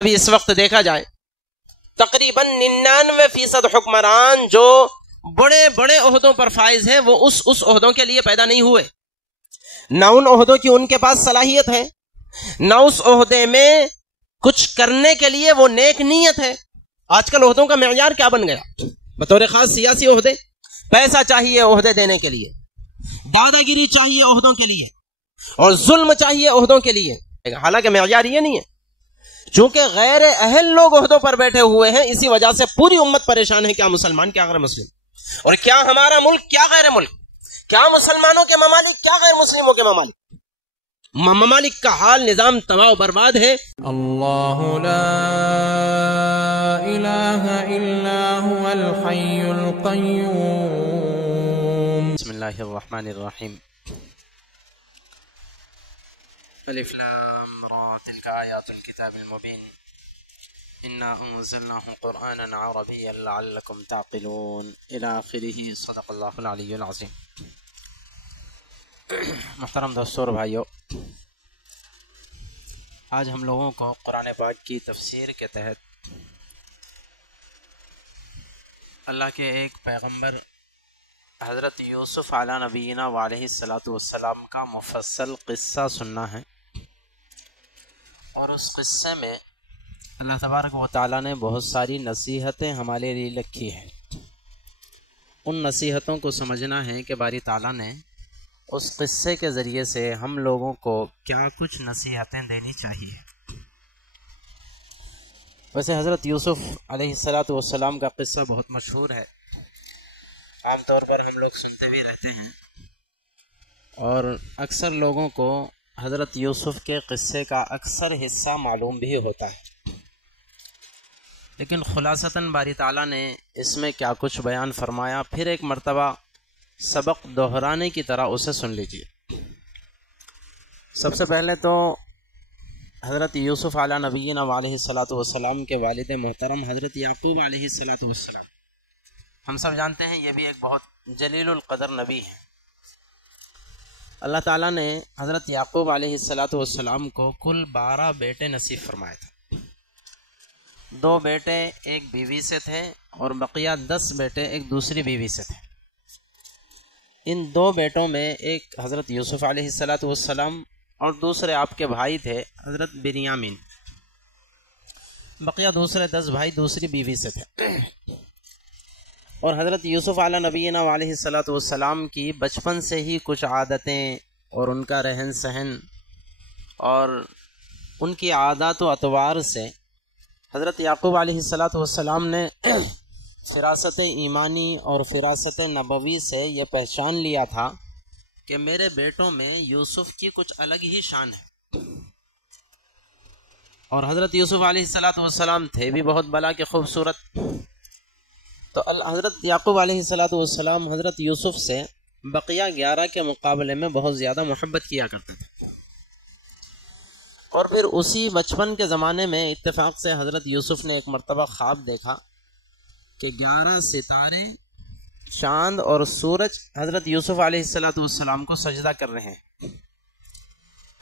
ابھی اس وقت دیکھا جائے تقریباً 99% حکمران جو بڑے بڑے عہدوں پر فائز ہیں وہ اس عہدوں کے لیے پیدا نہیں ہوئے، نہ ان عہدوں کی ان کے پاس صلاحیت ہے، نہ اس عہدے میں کچھ کرنے کے لیے وہ نیک نیت ہے۔ آج کل عہدوں کا معیار کیا بن گیا؟ بطور خاص سیاسی عہدے، پیسہ چاہیے عہدے دینے کے لیے، دادا گیری چاہیے عہدوں کے لیے، اور ظلم چاہیے عہدوں کے لیے۔ حالانکہ معیار یہ نہیں ہے، چونکہ غیر اہل لوگ عہدوں پر بیٹھے ہوئے ہیں، اسی وجہ سے پوری امت پریشان ہے، کیا مسلمان کیا غیر مسلم، اور کیا ہمارا ملک کیا غیر ملک، کیا مسلمانوں کے ممالک کیا غیر مسلموں کے ممالک۔ ممالک کا حال نظام تباہ و برباد ہے۔ اللہ لا الہ الا هو الحی القیوم۔ بسم اللہ الرحمن الرحیم۔ الف لام را تلک آیات الکتاب المبین انا انزلناه قرآنا عربیا لعلکم تعقلون الی آخرہ، صدق اللہ العلی العظیم۔ محترم دوستو اور بھائیو، آج ہم لوگوں کو قرآن پاک کی تفسیر کے تحت اللہ کے ایک پیغمبر حضرت یوسف علیہ نبینا وعلیہ السلام کا مفصل قصہ سننا ہے، اور اس قصے میں اللہ تبارک و تعالیٰ نے بہت ساری نصیحتیں ہمارے لیے لکھی ہیں۔ ان نصیحتوں کو سمجھنا ہے کہ باری تعالیٰ نے اس قصے کے ذریعے سے ہم لوگوں کو کیا کچھ نصیحتیں دینی چاہیے۔ ویسے حضرت یوسف علیہ السلام کا قصہ بہت مشہور ہے، عام طور پر ہم لوگ سنتے بھی رہتے ہیں، اور اکثر لوگوں کو حضرت یوسف کے قصے کا اکثر حصہ معلوم بھی ہوتا ہے، لیکن خلاصتاً باری تعالیٰ نے اس میں کیا کچھ بیان فرمایا، پھر ایک مرتبہ سبق دہرانے کی طرح اسے سن لیجیے۔ سب سے پہلے تو حضرت یوسف علیہ نبینا علیہ السلام کے والد محترم حضرت یعقوب علیہ السلام، ہم سب جانتے ہیں یہ بھی ایک بہت جلیل القدر نبی ہے۔ اللہ تعالیٰ نے حضرت یعقوب علیہ السلام کو کل 12 بیٹے نصیب فرمائے تھے۔ 2 بیٹے ایک بیوی سے تھے، اور بقیہ 10 بیٹے ایک دوسری بیوی سے تھے۔ ان 2 بیٹوں میں ایک حضرت یوسف علیہ السلام اور دوسرے آپ کے بھائی تھے حضرت بنیامین، بقیہ دوسرے 10 بھائی دوسری بیوی سے تھے۔ اور حضرت یوسف علیہ نبینا علیہ السلام کی بچپن سے ہی کچھ عادتیں اور ان کا رہن سہن اور ان کی عادات و اطوار سے حضرت یعقوب علیہ السلام نے فراست ایمانی اور فراست نبوی سے یہ پہچان لیا تھا کہ میرے بیٹوں میں یوسف کی کچھ الگ ہی شان ہے۔ اور حضرت یوسف علیہ السلام تھے بھی بہت بلا کے خوبصورت، تو حضرت یعقوب علیہ السلام حضرت یوسف سے بقیہ 11 کے مقابلے میں بہت زیادہ محبت کیا کرتے تھے۔ اور پھر اسی بچپن کے زمانے میں اتفاق سے حضرت یوسف نے ایک مرتبہ خواب دیکھا کہ 11 ستارے، چاند اور سورج حضرت یوسف علیہ السلام کو سجدہ کر رہے ہیں۔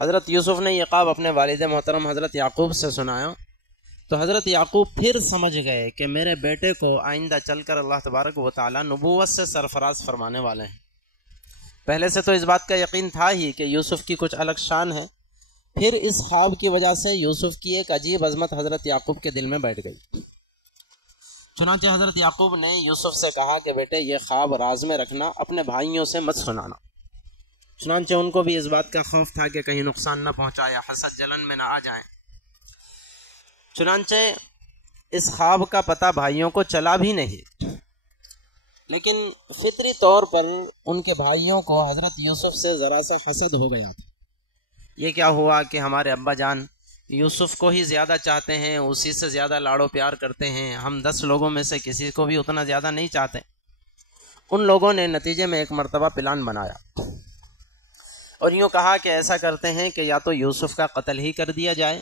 حضرت یوسف نے یہ خواب اپنے والد محترم حضرت یعقوب سے سنایا، تو حضرت یعقوب پھر سمجھ گئے کہ میرے بیٹے کو آئندہ چل کر اللہ تبارک و تعالی نبوت سے سرفراز فرمانے والے ہیں۔ پہلے سے تو اس بات کا یقین تھا ہی کہ یوسف کی کچھ الگ شان ہے، پھر اس خواب کی وجہ سے یوسف کی ایک عجیب عظمت حضرت یعقوب کے دل میں بیٹھ گئی۔ چنانچہ حضرت یعقوب نے یوسف سے کہا کہ بیٹے یہ خواب راز میں رکھنا، اپنے بھائیوں سے مت سنانا۔ چنانچہ ان کو بھی اس بات کا خوف تھا کہ کہیں نقصان نہ پہنچا یا حسد جلن میں نہ آ جائیں۔ چنانچہ اس خواب کا پتہ بھائیوں کو چلا بھی نہیں، لیکن فطری طور پر ان کے بھائیوں کو حضرت یوسف سے ذرا سا حسد ہو گیا تھا۔ یہ کیا ہوا کہ ہمارے ابا جان یوسف کو ہی زیادہ چاہتے ہیں، اسی سے زیادہ لاڑو پیار کرتے ہیں، ہم 10 لوگوں میں سے کسی کو بھی اتنا زیادہ نہیں چاہتے۔ ان لوگوں نے نتیجے میں ایک مرتبہ پلان بنایا اور یوں کہا کہ ایسا کرتے ہیں کہ یا تو یوسف کا قتل ہی کر دیا جائے،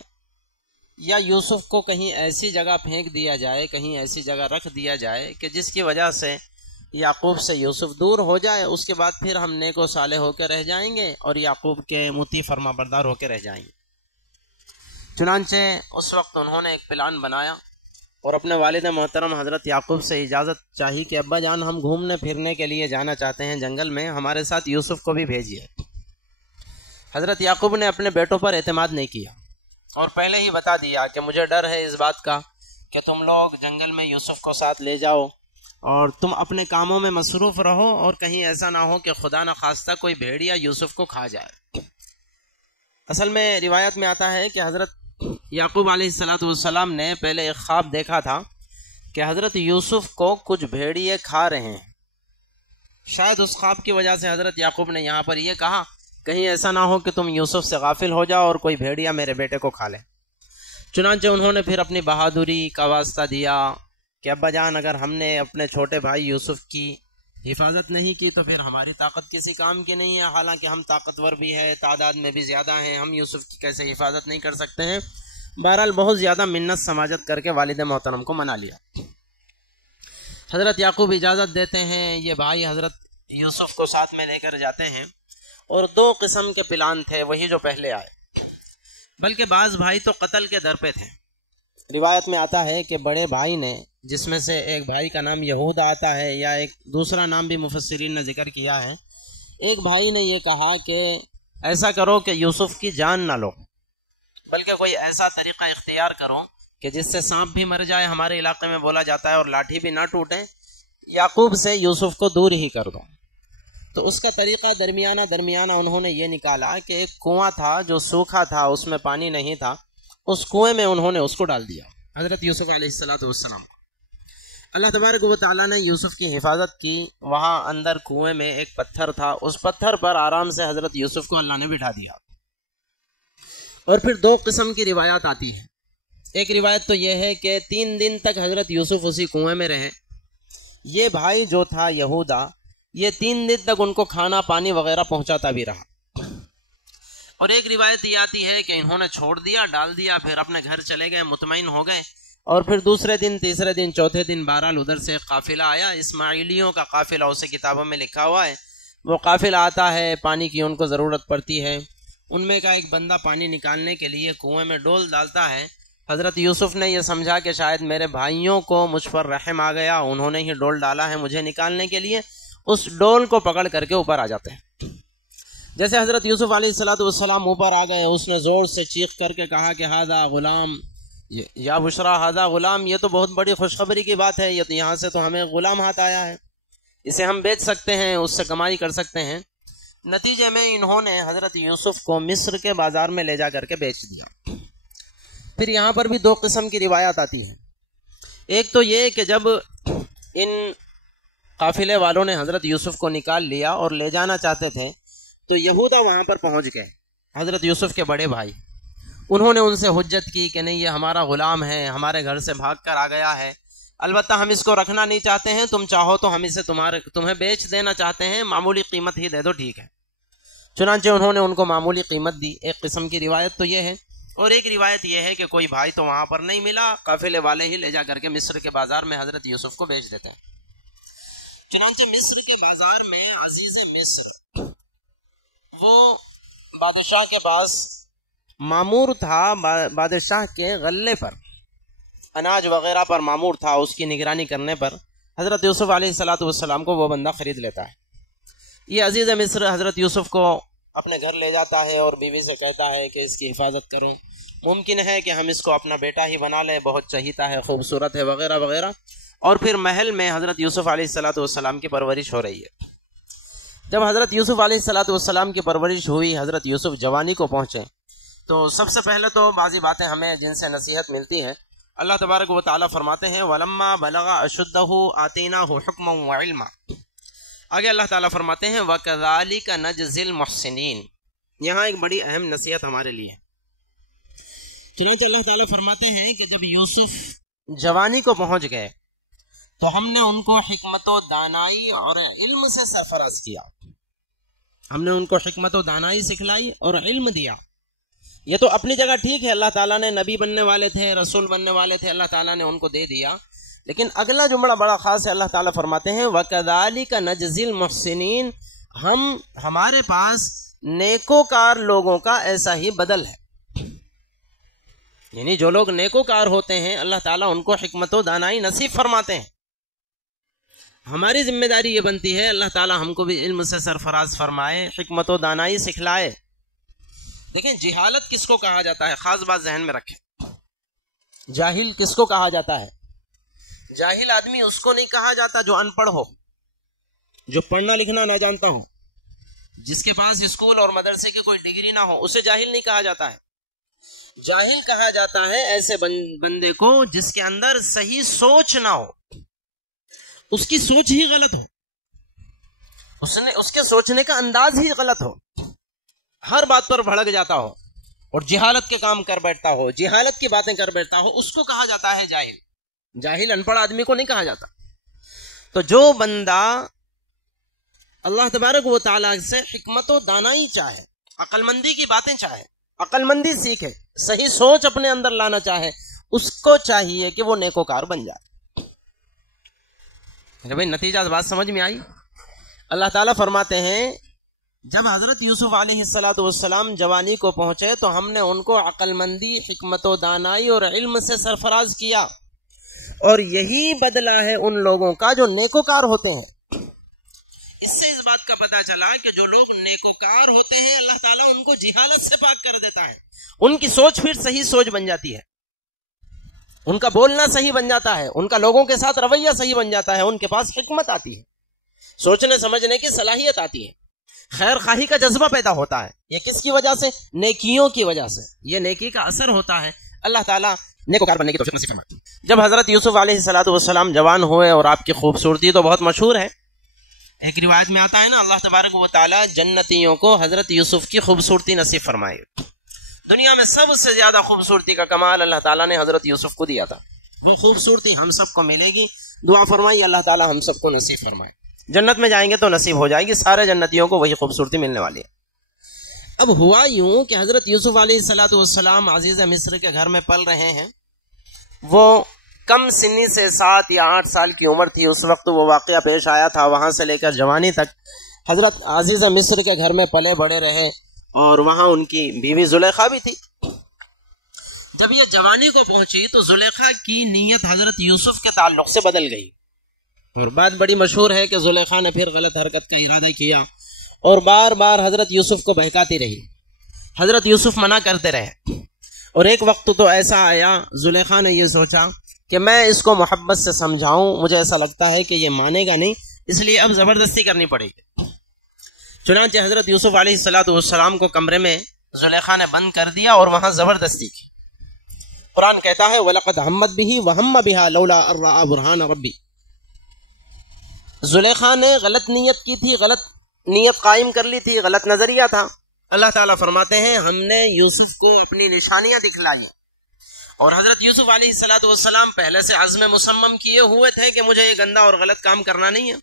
یا یوسف کو کہیں ایسی جگہ پھینک دیا جائے، کہیں ایسی جگہ رکھ دیا جائے کہ جس کی وجہ سے یعقوب سے یوسف دور ہو جائے، اس کے بعد پھر ہم نیک و صالح ہو کے رہ جائیں گے اور یعقوب کے مطیع فرما بردار ہو کے رہ جائیں گے۔ چنانچہ اس وقت انہوں نے ایک پلان بنایا اور اپنے والد محترم حضرت یعقوب سے اجازت چاہی کہ ابا جان ہم گھومنے پھرنے کے لیے جانا چاہتے ہیں جنگل میں، ہمارے ساتھ یوسف کو بھی بھیجیے۔ حضرت یعقوب نے اپنے بیٹوں پر اعتماد نہیں کیا اور پہلے ہی بتا دیا کہ مجھے ڈر ہے اس بات کا کہ تم لوگ جنگل میں یوسف کو ساتھ لے جاؤ اور تم اپنے کاموں میں مصروف رہو اور کہیں ایسا نہ ہو کہ خدا نخواستہ کوئی بھیڑیا یوسف کو کھا جائے۔ اصل میں روایت میں آتا ہے کہ حضرت یعقوب علیہ السلام نے پہلے ایک خواب دیکھا تھا کہ حضرت یوسف کو کچھ بھیڑیے کھا رہے ہیں۔ شاید اس خواب کی وجہ سے حضرت یعقوب نے یہاں پر یہ کہا کہیں ایسا نہ ہو کہ تم یوسف سے غافل ہو جاؤ اور کوئی بھیڑیا میرے بیٹے کو کھا لے۔ چنانچہ انہوں نے پھر اپنی بہادری کا واسطہ دیا کہ ابا جان اگر ہم نے اپنے چھوٹے بھائی یوسف کی حفاظت نہیں کی تو پھر ہماری طاقت کسی کام کی نہیں ہے، حالانکہ ہم طاقتور بھی ہے، تعداد میں بھی زیادہ ہیں، ہم یوسف کی کیسے حفاظت نہیں کر سکتے ہیں۔ بہرحال بہت زیادہ منت سماجت کر کے والد محترم کو منا لیا۔ حضرت یعقوب اجازت دیتے ہیں، یہ بھائی حضرت یوسف کو ساتھ میں لے کر جاتے ہیں اور دو قسم کے پلان تھے وہی جو پہلے آئے، بلکہ بعض بھائی تو قتل کے در پہ تھے۔ روایت میں آتا ہے کہ بڑے بھائی نے، جس میں سے ایک بھائی کا نام یہود آتا ہے یا ایک دوسرا نام بھی مفسرین نے ذکر کیا ہے، ایک بھائی نے یہ کہا کہ ایسا کرو کہ یوسف کی جان نہ لو بلکہ کوئی ایسا طریقہ اختیار کرو کہ جس سے سانپ بھی مر جائے، ہمارے علاقے میں بولا جاتا ہے، اور لاٹھی بھی نہ ٹوٹے، یعقوب سے یوسف کو دور ہی کر دو۔ تو اس کا طریقہ درمیانہ انہوں نے یہ نکالا کہ ایک کنواں تھا جو سوکھا تھا، اس میں پانی نہیں تھا، اس کنویں میں انہوں نے اس کو ڈال دیا حضرت یوسف علیہ السلام۔ اللہ تبارک و تعالیٰ نے یوسف کی حفاظت کی۔ وہاں اندر کنویں میں ایک پتھر تھا، اس پتھر پر آرام سے حضرت یوسف کو اللہ نے بٹھا دیا۔ اور پھر دو قسم کی روایات آتی ہیں۔ ایک روایت تو یہ ہے کہ 3 دن تک حضرت یوسف اسی کنویں میں رہے۔ یہ بھائی جو تھا یہودا، یہ 3 دن تک ان کو کھانا پانی وغیرہ پہنچاتا بھی رہا۔ اور ایک روایت یہ آتی ہے کہ انہوں نے چھوڑ دیا، ڈال دیا، پھر اپنے گھر چلے گئے، مطمئن ہو گئے۔ اور پھر دوسرے دن، تیسرے دن، چوتھے دن بہرحال ادھر سے ایک قافلہ آیا، اسماعیلیوں کا قافلہ، اسے کتابوں میں لکھا ہوا ہے۔ وہ قافلہ آتا ہے، پانی کی ان کو ضرورت پڑتی ہے، ان میں کا ایک بندہ پانی نکالنے کے لیے کنویں میں ڈول ڈالتا ہے۔ حضرت یوسف نے یہ سمجھا کہ شاید میرے بھائیوں کو مجھ پر رحم آ گیا، انہوں نے ہی ڈول ڈالا ہے مجھے نکالنے کے لیے، اس ڈول کو پکڑ کر کے اوپر آ جاتے ہیں۔ جیسے حضرت یوسف علیہ السلام اوپر آ گئے، اس نے زور سے چیخ کر کے کہا کہ ہذا غلام یا بشرا ہذا غلام، یہ تو بہت بڑی خوشخبری کی بات ہے، یہ تو یہاں سے تو ہمیں غلام ہاتھ آیا ہے، اسے ہم بیچ سکتے ہیں، اس سے کمائی کر سکتے ہیں۔ نتیجے میں انہوں نے حضرت یوسف کو مصر کے بازار میں لے جا کر کے بیچ دیا۔ پھر یہاں پر بھی 2 قسم کی روایات آتی ہیں۔ ایک تو یہ کہ جب ان قافلے والوں نے حضرت یوسف کو نکال لیا اور لے جانا چاہتے تھے تو یہودا وہاں پر پہنچ گئے، حضرت یوسف کے بڑے بھائی۔ انہوں نے ان سے حجت کی کہ نہیں، یہ ہمارا غلام ہے، ہمارے گھر سے بھاگ کر آ گیا ہے، البتہ ہم اس کو رکھنا نہیں چاہتے ہیں، تم چاہو تو ہم اسے تمہیں بیچ دینا چاہتے ہیں، معمولی قیمت ہی دے دو، ٹھیک ہے۔ چنانچہ انہوں نے ان کو معمولی قیمت دی۔ ایک قسم کی روایت تو یہ ہے، اور ایک روایت یہ ہے کہ کوئی بھائی تو وہاں پر نہیں ملا، قافلے والے ہی لے جا کر کے مصر کے بازار میں حضرت یوسف کو بیچ دیتے ہیں۔ چنانچہ مصر کے بازار میں عزیز مصر، وہ بادشاہ کے پاس مامور تھا، بادشاہ کے غلے پر، اناج وغیرہ پر مامور تھا، اس کی نگرانی کرنے پر حضرت یوسف علیہ السلام کو وہ بندہ خرید لیتا ہے۔ یہ عزیز مصر حضرت یوسف کو اپنے گھر لے جاتا ہے اور بیوی سے کہتا ہے کہ اس کی حفاظت کرو، ممکن ہے کہ ہم اس کو اپنا بیٹا ہی بنا لیں، بہت چہیتا ہے، خوبصورت ہے، وغیرہ وغیرہ۔ اور پھر محل میں حضرت یوسف علیہ السلام کی پرورش ہو رہی ہے۔ جب حضرت یوسف علیہ السلام کی پرورش ہوئی، حضرت یوسف جوانی کو پہنچے، تو سب سے پہلے تو بعضی باتیں ہمیں جن سے نصیحت ملتی ہے۔ اللہ تبارک و تعالیٰ فرماتے ہیں وَلَمَّا بَلَغَ أَشُدَّهُ آتَيْنَاهُ حُكْمًا وَعِلْمًا۔ آگے اللہ تعالیٰ فرماتے ہیں وَكَذَلِكَ نَجْزِي الْمُحْسِنِينَ۔ یہاں ایک بڑی اہم نصیحت ہمارے لیے۔ چنانچہ اللہ تعالیٰ فرماتے ہیں کہ جب یوسف جوانی کو پہنچ گئے تو ہم نے ان کو حکمت و دانائی اور علم سے سرفراز کیا۔ ہم نے ان کو حکمت و دانائی سکھلائی اور علم دیا۔ یہ تو اپنی جگہ ٹھیک ہے، اللہ تعالیٰ نے نبی بننے والے تھے، رسول بننے والے تھے، اللہ تعالیٰ نے ان کو دے دیا، لیکن اگلا جملہ بڑا خاص ہے۔ اللہ تعالیٰ فرماتے ہیں وَكَذَلِكَ نَجْزِي الْمُحْسِنِينَ، ہمارے پاس نیکوکار لوگوں کا ایسا ہی بدل ہے۔ یعنی جو لوگ نیکوکار ہوتے ہیں اللہ تعالیٰ ان کو حکمت و دانائی نصیب فرماتے ہیں. ہماری ذمہ داری یہ بنتی ہے اللہ تعالیٰ ہم کو بھی علم سے سرفراز فرمائے، حکمت و دانائی سکھلائے. دیکھیں جہالت کس کو کہا جاتا ہے، خاص بات ذہن میں رکھیں. جاہل کس کو کہا جاتا ہے؟ جاہل آدمی اس کو نہیں کہا جاتا جو ان پڑھ ہو، جو پڑھنا لکھنا نہ جانتا ہو، جس کے پاس اسکول اور مدرسے کی کوئی ڈگری نہ ہو، اسے جاہل نہیں کہا جاتا ہے. جاہل کہا جاتا ہے ایسے بندے کو جس کے اندر صحیح سوچ نہ ہو، اس کی سوچ ہی غلط ہو، اس کے سوچنے کا انداز ہی غلط ہو، ہر بات پر بھڑک جاتا ہو اور جہالت کے کام کر بیٹھتا ہو، جہالت کی باتیں کر بیٹھتا ہو، اس کو کہا جاتا ہے جاہل. جاہل ان پڑھ آدمی کو نہیں کہا جاتا. تو جو بندہ اللہ تبارک و تعالیٰ سے حکمت و دانائی چاہے، عقل مندی کی باتیں چاہے، عقل مندی سیکھے، صحیح سوچ اپنے اندر لانا چاہے، اس کو چاہیے کہ وہ نیکوکار بن جائے. بھائی نتیجہ بات سمجھ میں آئی؟ اللہ تعالیٰ فرماتے ہیں جب حضرت یوسف علیہ السلام جوانی کو پہنچے تو ہم نے ان کو عقل مندی، حکمت و دانائی اور علم سے سرفراز کیا، اور یہی بدلہ ہے ان لوگوں کا جو نیکوکار ہوتے ہیں. اس سے اس بات کا پتہ چلا کہ جو لوگ نیکوکار ہوتے ہیں اللہ تعالیٰ ان کو جہالت سے پاک کر دیتا ہے. ان کی سوچ پھر صحیح سوچ بن جاتی ہے، ان کا بولنا صحیح بن جاتا ہے، ان کا لوگوں کے ساتھ رویہ صحیح بن جاتا ہے، ان کے پاس حکمت آتی ہے، سوچنے سمجھنے کی صلاحیت آتی ہے، خیر خواہی کا جذبہ پیدا ہوتا ہے. یہ کس کی وجہ سے؟ نیکیوں کی وجہ سے. یہ نیکی کا اثر ہوتا ہے. اللہ تعالیٰ نیکوکار بننے کی توفیق نصیب فرمائے. جب حضرت یوسف علیہ السلام جوان ہوئے اور آپ کی خوبصورتی تو بہت مشہور ہے، ایک روایت میں آتا ہے نا اللہ تبارک و تعالیٰ جنتیوں کو حضرت یوسف کی خوبصورتی نصیب فرمائے. دنیا میں سب سے زیادہ خوبصورتی کا کمال اللہ تعالیٰ نے حضرت یوسف کو دیا تھا. وہ خوبصورتی ہم سب کو ملے گی. دعا فرمائیے اللہ تعالیٰ ہم سب کو نصیب فرمائے. جنت میں جائیں گے تو نصیب ہو جائے گی، سارے جنتیوں کو وہی خوبصورتی ملنے والی ہے. اب ہوا یوں کہ حضرت یوسف علیہ السلام عزیز مصر کے گھر میں پل رہے ہیں. وہ کم سنی سے 7 یا 8 سال کی عمر تھی اس وقت وہ واقعہ پیش آیا تھا. وہاں سے لے کر جوانی تک حضرت عزیز مصر کے گھر میں پلے بڑے رہے، اور وہاں ان کی بیوی زلیخا بھی تھی. جب یہ جوانی کو پہنچی تو زلیخا کی نیت حضرت یوسف کے تعلق سے بدل گئی، اور بات بڑی مشہور ہے کہ زلیخا نے پھر غلط حرکت کا ارادہ کیا اور بار بار حضرت یوسف کو بہکاتی رہی. حضرت یوسف منع کرتے رہے، اور ایک وقت تو ایسا آیا زلیخا نے یہ سوچا کہ میں اس کو محبت سے سمجھاؤں، مجھے ایسا لگتا ہے کہ یہ مانے گا نہیں، اس لیے اب زبردستی کرنی پڑے گی. چنانچہ حضرت یوسف علیہ السلام کو کمرے میں زلیخا نے بند کر دیا اور وہاں زبردستی کی. قرآن کہتا ہے وَلَقَدْ هَمَّتْ بِهِ وَهَمَّ بِهَا لَوْلَا أَن رَأَىٰ بُرْهَانَ رَبِّهِ. زلیخا نے غلط نیت کی تھی، غلط نیت قائم کر لی تھی، غلط نظریہ تھا. اللہ تعالیٰ فرماتے ہیں ہم نے یوسف کو اپنی نشانیاں دکھلائی، اور حضرت یوسف علیہ السلام پہلے سے عزم مصمم کیے ہوئے تھے کہ مجھے یہ گندا اور غلط کام کرنا نہیں ہے،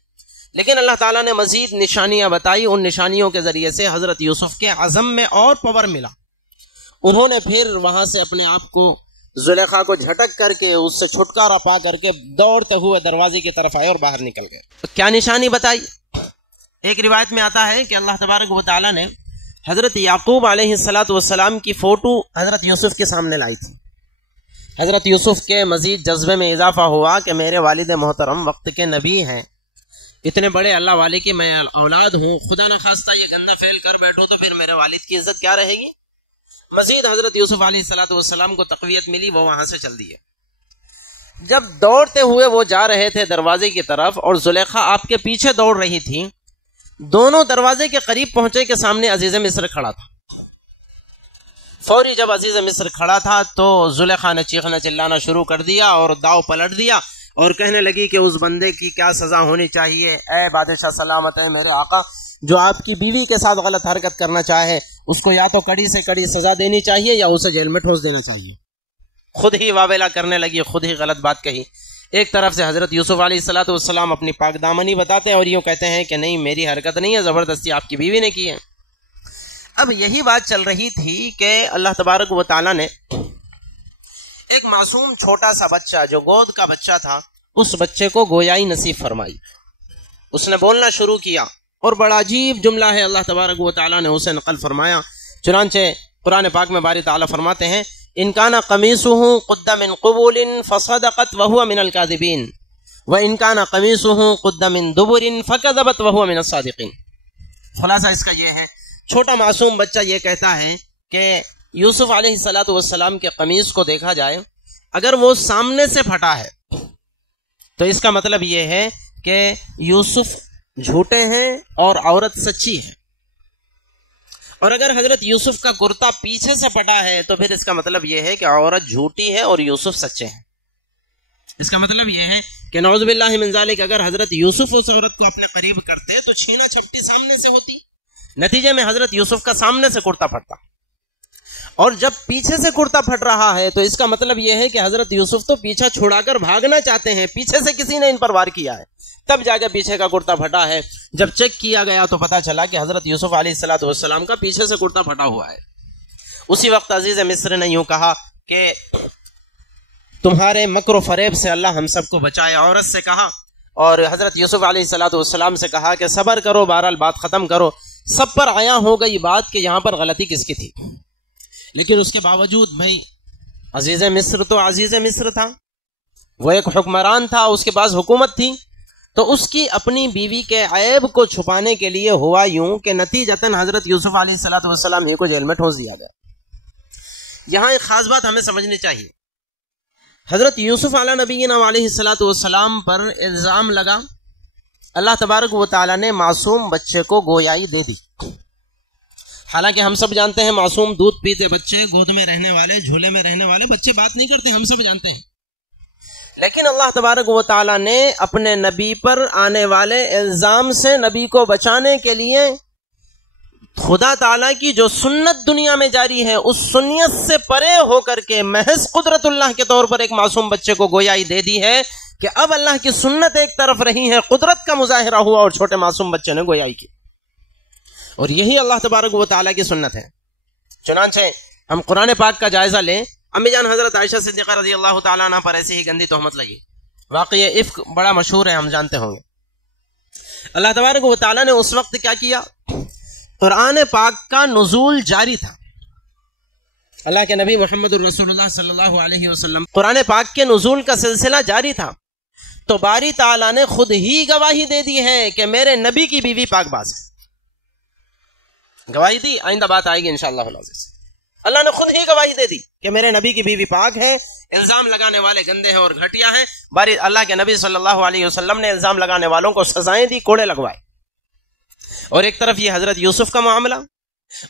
لیکن اللہ تعالیٰ نے مزید نشانیاں بتائی. ان نشانیوں کے ذریعے سے حضرت یوسف کے عزم میں اور پاور ملا. انہوں نے پھر وہاں سے اپنے آپ کو زلیخا کو جھٹک کر کے اس سے چھٹکارا پا کر کے دوڑتے ہوئے دروازے کی طرف آئے اور باہر نکل گئے. تو کیا نشانی بتائی؟ ایک روایت میں آتا ہے کہ اللہ تبارک و تعالیٰ نے حضرت یعقوب علیہ السلام کی فوٹو حضرت یوسف کے سامنے لائی تھی. حضرت یوسف کے مزید جذبے میں اضافہ ہوا کہ میرے والد محترم وقت کے نبی ہیں، اتنے بڑے اللہ والے کی میں اولاد ہوں، خدا نہ خواستہ یہ گندا فعل کر بیٹھو تو پھر میرے والد کی عزت کیا رہے گی. مزید حضرت یوسف علیہ السلام کو تقویت ملی، وہ وہاں سے چل دیے. جب دوڑتے ہوئے وہ جا رہے تھے دروازے کی طرف اور زلیخا آپ کے پیچھے دوڑ رہی تھی، دونوں دروازے کے قریب پہنچے کہ سامنے عزیز مصر کھڑا تھا. فوری جب عزیز مصر کھڑا تھا تو زلیخا نے چیخنا چلانا شروع کر دیا اور داؤ پلٹ دیا اور کہنے لگی کہ اس بندے کی کیا سزا ہونی چاہیے. اے بادشاہ سلامت ہے میرے آقا، جو آپ کی بیوی کے ساتھ غلط حرکت کرنا چاہے اس کو یا تو کڑی سے کڑی سزا دینی چاہیے یا اسے جیل میں ٹھوس دینا چاہیے. خود ہی واویلا کرنے لگی، خود ہی غلط بات کہی. ایک طرف سے حضرت یوسف علیہ السلام اپنی پاک دامنی بتاتے ہیں اور یوں کہتے ہیں کہ نہیں میری حرکت نہیں ہے، زبردستی آپ کی بیوی نے کی ہے. اب یہی بات چل رہی تھی کہ اللہ تبارک و تعالیٰ نے ایک معصوم چھوٹا سا بچہ جو گود کا بچہ تھا، اس بچے کو گویائی نصیب فرمائی. اس نے بولنا شروع کیا اور بڑا عجیب جملہ ہے اللہ تبارک و تعالیٰ نے اسے نقل فرمایا. چنانچہ قرآن پاک میں باری تعالیٰ فرماتے ہیں ان کان قمیصہ قد من قبول فصدقت وہو من الکاذبین وان کان قمیصہ قد من دبر فکذبت وہو من الصادقین۔ خلاصہ اس کا یہ ہے، چھوٹا معصوم بچہ یہ کہتا ہے کہ یوسف علیہ السلام کے قمیص کو دیکھا جائے، اگر وہ سامنے سے پھٹا ہے تو اس کا مطلب یہ ہے کہ یوسف جھوٹے ہیں اور عورت سچی ہے، اور اگر حضرت یوسف کا کرتا پیچھے سے پھٹا ہے تو پھر اس کا مطلب یہ ہے کہ عورت جھوٹی ہے اور یوسف سچے ہیں۔ اس کا مطلب یہ ہے کہ نعوذ باللہ من ذالک اگر حضرت یوسف اس عورت کو اپنے قریب کرتے تو چھینا چھپٹی سامنے سے ہوتی، نتیجے میں حضرت یوسف کا سامنے سے کرتا پھٹتا، اور جب پیچھے سے کرتا پھٹ رہا ہے تو اس کا مطلب یہ ہے کہ حضرت یوسف تو پیچھا چھڑا کر بھاگنا چاہتے ہیں، پیچھے سے کسی نے ان پر وار کیا ہے، تب جا کے پیچھے کا کرتا پھٹا ہے۔ جب چیک کیا گیا تو پتا چلا کہ حضرت یوسف علیہ السلام کا پیچھے سے کرتا پھٹا ہوا ہے۔ اسی وقت عزیز مصر نے یوں کہا کہ تمہارے مکر و فریب سے اللہ ہم سب کو بچائے، عورت سے کہا، اور حضرت یوسف علیہ السلام سے کہا کہ صبر کرو، بہرحال بات ختم کرو۔ سب پر عیاں ہو گئی بات کہ یہاں پر غلطی کس کی تھی، لیکن اس کے باوجود بھائی عزیز مصر تو عزیز مصر تھا، وہ ایک حکمران تھا، اس کے پاس حکومت تھی، تو اس کی اپنی بیوی کے عیب کو چھپانے کے لیے ہوا یوں کہ نتیجتاً حضرت یوسف علیہ السلام ہی کو جیل میں ٹھونس دیا گیا۔ یہاں ایک خاص بات ہمیں سمجھنی چاہیے، حضرت یوسف علیہ نبینا علیہ السلام پر الزام لگا، اللہ تبارک و تعالیٰ نے معصوم بچے کو گویائی دے دی۔ حالانکہ ہم سب جانتے ہیں معصوم دودھ پیتے بچے، گود میں رہنے والے، جھولے میں رہنے والے بچے بات نہیں کرتے، ہم سب جانتے ہیں، لیکن اللہ تبارک و تعالیٰ نے اپنے نبی پر آنے والے الزام سے نبی کو بچانے کے لیے خدا تعالیٰ کی جو سنت دنیا میں جاری ہے اس سنت سے پرے ہو کر کے محض قدرت اللہ کے طور پر ایک معصوم بچے کو گویائی دے دی ہے کہ اب اللہ کی سنت ایک طرف رہی ہے، قدرت کا مظاہرہ ہوا اور چھوٹے معصوم بچے نے گویائی کی، اور یہی اللہ تبارک و تعالیٰ کی سنت ہے۔ چنانچہ ہم قرآن پاک کا جائزہ لیں، امی جان حضرت عائشہ صدیقہ رضی اللہ تعالیٰ عنہ پر ایسی ہی گندی تہمت لگی، واقعی افک بڑا مشہور ہے، ہم جانتے ہوں گے۔ اللہ تبارک و تعالیٰ نے اس وقت کیا کیا، قرآن پاک کا نزول جاری تھا، اللہ کے نبی محمد الرسول اللہ صلی اللہ علیہ وسلم قرآن پاک کے نزول کا سلسلہ جاری تھا، تو باری تعالیٰ نے خود ہی گواہی دے دی ہے کہ میرے نبی کی بیوی پاک باز ہے، گواہی دی، آئندہ بات آئے گی انشاءاللہ العزیز۔ اللہ نے خود ہی گواہی دے دی کہ میرے نبی کی بیوی پاک ہے، الزام لگانے والے گندے ہیں اور گھٹیا ہیں۔ باری اللہ کے نبی صلی اللہ علیہ وسلم نے الزام لگانے والوں کو سزائیں دی، کوڑے لگوائے، اور ایک طرف یہ حضرت یوسف کا معاملہ،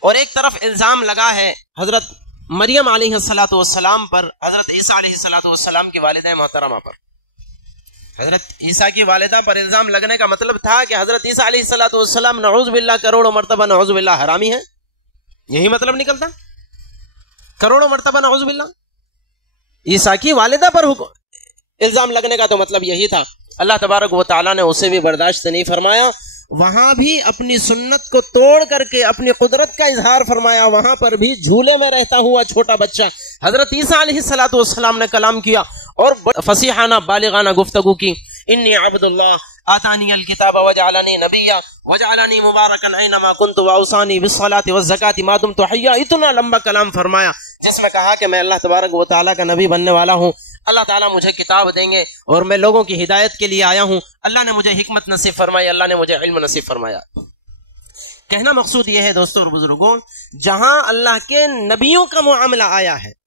اور ایک طرف الزام لگا ہے حضرت مریم علیہ السلام پر، حضرت عیسیٰ علیہ السلام کی والدہ محترمہ پر۔ حضرت عیسیٰ کی والدہ پر الزام لگنے کا مطلب تھا کہ حضرت عیسیٰ علیہ السلام نعوذ باللہ کروڑوں مرتبہ نعوذ باللہ حرامی ہے، یہی مطلب نکلتا، کروڑوں مرتبہ نعوذ باللہ۔ عیسیٰ کی والدہ پر الزام لگنے کا تو مطلب یہی تھا۔ اللہ تبارک و تعالیٰ نے اسے بھی برداشت نہیں فرمایا، وہاں بھی اپنی سنت کو توڑ کر کے اپنی قدرت کا اظہار فرمایا، وہاں پر بھی جھولے میں رہتا ہوا چھوٹا بچہ حضرت عیسیٰ علیہ السلام نے کلام کیا اور فصیحانہ بالغانہ گفتگو کی، انی عبد اللہ آتانی الکتاب وجعلنی نبیا وجعلنی مبارکا اینما کنت واوصانی بالصلاۃ والزکاۃ ما دمت حیا، اتنا لمبا کلام فرمایا جس میں کہا کہ میں اللہ تبارک و تعالیٰ کا نبی بننے والا ہوں، اللہ تعالیٰ مجھے کتاب دیں گے اور میں لوگوں کی ہدایت کے لیے آیا ہوں، اللہ نے مجھے حکمت نصیب فرمائی، اللہ نے مجھے علم نصیب فرمایا۔ کہنا مقصود یہ ہے دوستوں اور بزرگوں، جہاں اللہ کے نبیوں کا معاملہ آیا ہے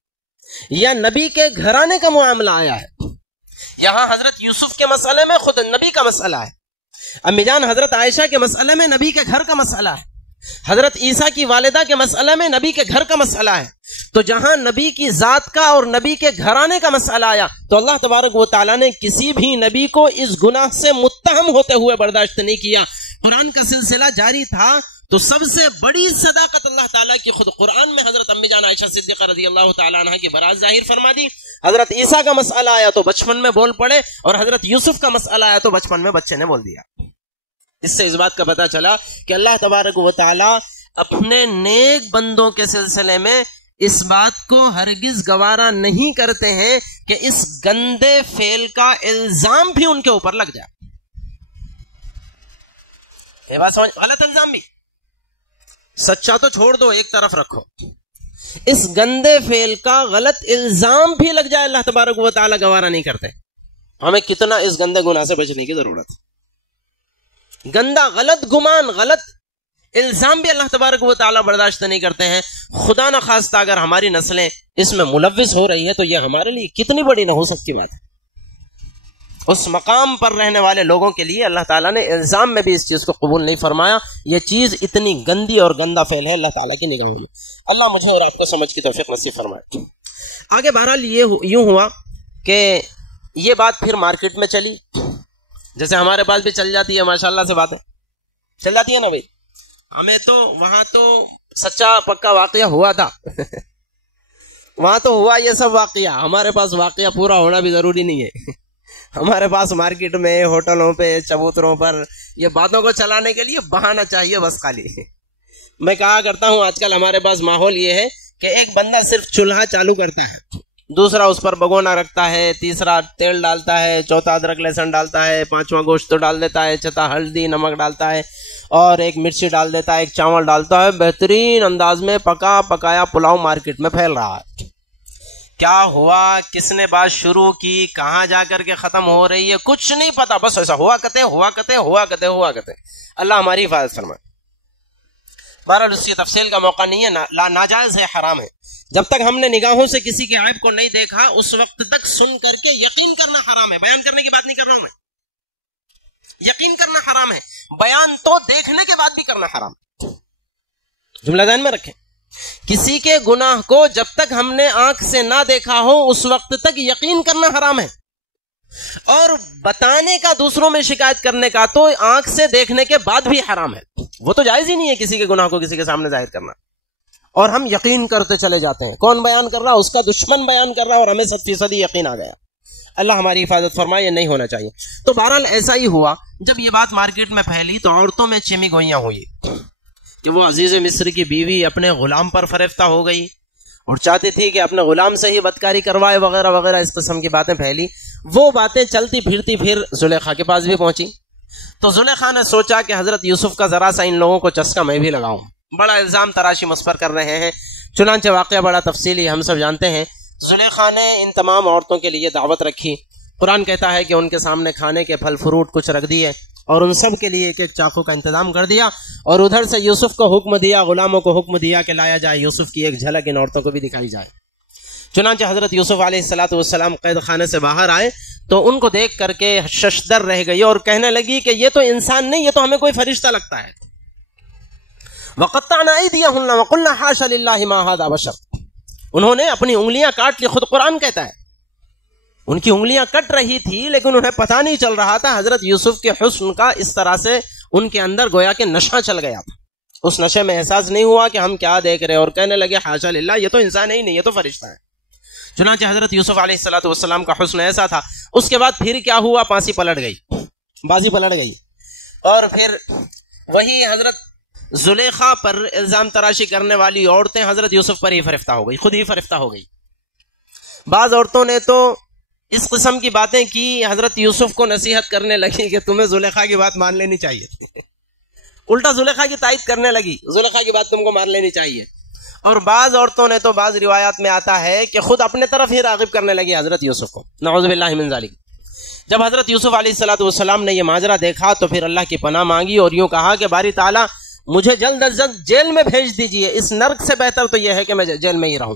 یا نبی کے گھرانے کا معاملہ آیا ہے، یہاں حضرت یوسف کے مسئلے میں خود نبی کا مسئلہ ہے، امی جان حضرت عائشہ کے مسئلے میں نبی کے گھر کا مسئلہ ہے، حضرت عیسیٰ کی والدہ کے مسئلے میں نبی کے گھر کا مسئلہ ہے۔ تو جہاں نبی کی ذات کا اور نبی کے گھرانے کا مسئلہ آیا تو اللہ تبارک و تعالیٰ نے کسی بھی نبی کو اس گناہ سے متہم ہوتے ہوئے برداشت نہیں کیا۔ قرآن کا سلسلہ جاری تھا تو سب سے بڑی صداقت اللہ تعالیٰ کی خود قرآن میں حضرت امی جان عائشہ صدیقہ رضی اللہ تعالیٰ عنہ کی برات ظاہر فرما دی۔ حضرت عیسیٰ کا مسئلہ آیا تو بچپن میں بول پڑے، اور حضرت یوسف کا مسئلہ آیا تو بچپن میں بچے نے بول دیا۔ اس سے اس بات کا پتہ چلا کہ اللہ تبارک و تعالیٰ اپنے نیک بندوں کے سلسلے میں اس بات کو ہرگز گوارا نہیں کرتے ہیں کہ اس گندے فعل کا الزام بھی ان کے اوپر لگ جائے۔ یہ بات سمجھ، غلط الزام بھی، سچا تو چھوڑ دو ایک طرف رکھو، اس گندے فعل کا غلط الزام بھی لگ جائے اللہ تبارک و تعالیٰ گوارا نہیں کرتے. ہمیں کتنا اس گندے گناہ سے بچنے کی ضرورت ہے. گندا غلط گمان، غلط الزام بھی اللہ تبارک و تعالیٰ برداشت نہیں کرتے ہیں. خدا نہ خواستہ اگر ہماری نسلیں اس میں ملوث ہو رہی ہے تو یہ ہمارے لیے کتنی بڑی نحوست کی بات ہے. اس مقام پر رہنے والے لوگوں کے لیے اللہ تعالیٰ نے الزام میں بھی اس چیز کو قبول نہیں فرمایا. یہ چیز اتنی گندی اور گندا فعل ہے اللہ تعالیٰ کی نگاہوں میں. اللہ مجھے اور آپ کو سمجھ کی توفیق نصیب فرمائے. آگے بہرحال یہ یوں ہوا کہ یہ بات پھر مارکیٹ میں چلی، جیسے ہمارے پاس بھی چل جاتی ہے ماشاءاللہ سے باتیں چل جاتی ہے نا بھائی. ہمیں تو وہاں تو سچا پکا واقعہ ہوا تھا وہاں تو ہوا یہ سب واقعہ. ہمارے پاس واقعہ پورا ہونا بھی ضروری نہیں ہے. ہمارے پاس مارکیٹ میں، ہوٹلوں پہ، چبوتروں پر یہ باتوں کو چلانے کے لیے بہانہ چاہیے بس خالی. میں کہا کرتا ہوں آج کل ہمارے پاس ماحول یہ ہے کہ ایک بندہ صرف چولہا چالو کرتا ہے، دوسرا اس پر بگونا رکھتا ہے، تیسرا تیل ڈالتا ہے، چوتھا ادرک لہسن ڈالتا ہے، پانچواں گوشت ڈال دیتا ہے، چھٹا ہلدی نمک ڈالتا ہے اور ایک مرچی ڈال دیتا ہے، ایک چاول ڈالتا ہے. بہترین انداز میں پکا پکایا پلاؤ مارکیٹ میں پھیل رہا ہے. کیا ہوا، کس نے بات شروع کی، کہاں جا کر کے ختم ہو رہی ہے، کچھ نہیں پتا. بس ایسا ہوا کرتے. اللہ ہماری حفاظت فرمائے. بہرحال اس کی تفصیل کا موقع نہیں ہے. ناجائز ہے، حرام ہے. جب تک ہم نے نگاہوں سے کسی کے عیب کو نہیں دیکھا اس وقت تک سن کر کے یقین کرنا حرام ہے. بیان کرنے کی بات نہیں کر رہا ہوں میں، یقین کرنا حرام ہے. بیان تو دیکھنے کے بعد بھی کرنا حرام ہے. جملہ ذہن میں رکھیں. کسی کے گناہ کو جب تک ہم نے آنکھ سے نہ دیکھا ہو اس وقت تک یقین کرنا حرام ہے. اور بتانے کا، دوسروں میں شکایت کرنے کا تو آنکھ سے دیکھنے کے بعد بھی حرام ہے. وہ تو جائز ہی نہیں ہے کسی کے گناہ کو کسی کے سامنے ظاہر کرنا. اور ہم یقین کرتے چلے جاتے ہیں. کون بیان کر رہا؟ اس کا دشمن بیان کر رہا اور ہمیں 100% یقین آ گیا. اللہ ہماری حفاظت فرمائے. یہ نہیں ہونا چاہیے. تو بہرحال ایسا ہی ہوا. جب یہ بات مارکیٹ میں پھیلی تو عورتوں میں چمی گوئیاں ہوئی کہ وہ عزیز مصر کی بیوی اپنے غلام پر فریفتہ ہو گئی اور چاہتی تھی کہ اپنے غلام سے ہی بدکاری کروائے وغیرہ وغیرہ. اس قسم کی باتیں پھیلی. وہ باتیں چلتی پھرتی پھر زلیخا کے پاس بھی پہنچی. تو زلیخا نے سوچا کہ حضرت یوسف کا ذرا سا ان لوگوں کو چسکا میں بھی لگاؤں. بڑا الزام تراشی مس پر کر رہے ہیں. چنانچہ واقعہ بڑا تفصیلی ہم سب جانتے ہیں. زلیخا نے ان تمام عورتوں کے لیے دعوت رکھی. قرآن کہتا ہے کہ ان کے سامنے کھانے کے پھل فروٹ کچھ رکھ دیے اور ان سب کے لیے ایک ایک چاقو کا انتظام کر دیا. اور ادھر سے یوسف کو حکم دیا، غلاموں کو حکم دیا کہ لایا جائے یوسف کی ایک جھلک ان عورتوں کو بھی دکھائی جائے. چنانچہ حضرت یوسف علیہ السلام قید خانے سے باہر آئے تو ان کو دیکھ کر کے ششدر رہ گئی اور کہنے لگی کہ یہ تو انسان نہیں، یہ تو ہمیں کوئی فرشتہ لگتا ہے. وَقَطَّعْنَا أَيْدِيَهُنَّ وَقُلْنَا حَاشَ لِلَّهِ مَا هَذَا بَشَرٌ. انہوں نے اپنی انگلیاں کاٹ لی. خود قرآن کہتا ہے ان کی انگلیاں کٹ رہی تھی لیکن انہیں پتہ نہیں چل رہا تھا. حضرت یوسف کے حسن کا اس طرح سے ان کے اندر گویا کہ نشہ چل گیا تھا. اس نشے میں احساس نہیں ہوا کہ ہم کیا دیکھ رہے، اور کہنے لگے حاشا للہ، یہ تو انسان ہی نہیں، یہ تو فرشتہ ہے. چنانچہ حضرت یوسف علیہ السلام کا حسن ایسا تھا. اس کے بعد پھر کیا ہوا، پانسی پلٹ گئی، بازی پلٹ گئی. اور پھر وہی حضرت زلیخا پر الزام تراشی کرنے والی عورتیں حضرت یوسف پر ہی فریفتہ ہو گئی، خود ہی فریفتہ ہو گئی. بعض عورتوں نے تو اس قسم کی باتیں کی، حضرت یوسف کو نصیحت کرنے لگی کہ تمہیں زلیخا کی بات مان لینی چاہیے تھی. الٹا زلیخا کی تائید کرنے لگی، زلیخا کی بات تم کو مان لینی چاہیے. اور بعض عورتوں نے تو بعض روایات میں آتا ہے کہ خود اپنے طرف ہی راغب کرنے لگی حضرت یوسف کو. نعوذ باللہ من ذالک. جب حضرت یوسف علیہ السلام نے یہ ماجرا دیکھا تو پھر اللہ کی پناہ مانگی اور یوں کہا کہ باری تعالیٰ مجھے جلد از جلد جیل میں بھیج دیجئے، اس نرک سے بہتر تو یہ ہے کہ میں جیل میں ہی رہوں.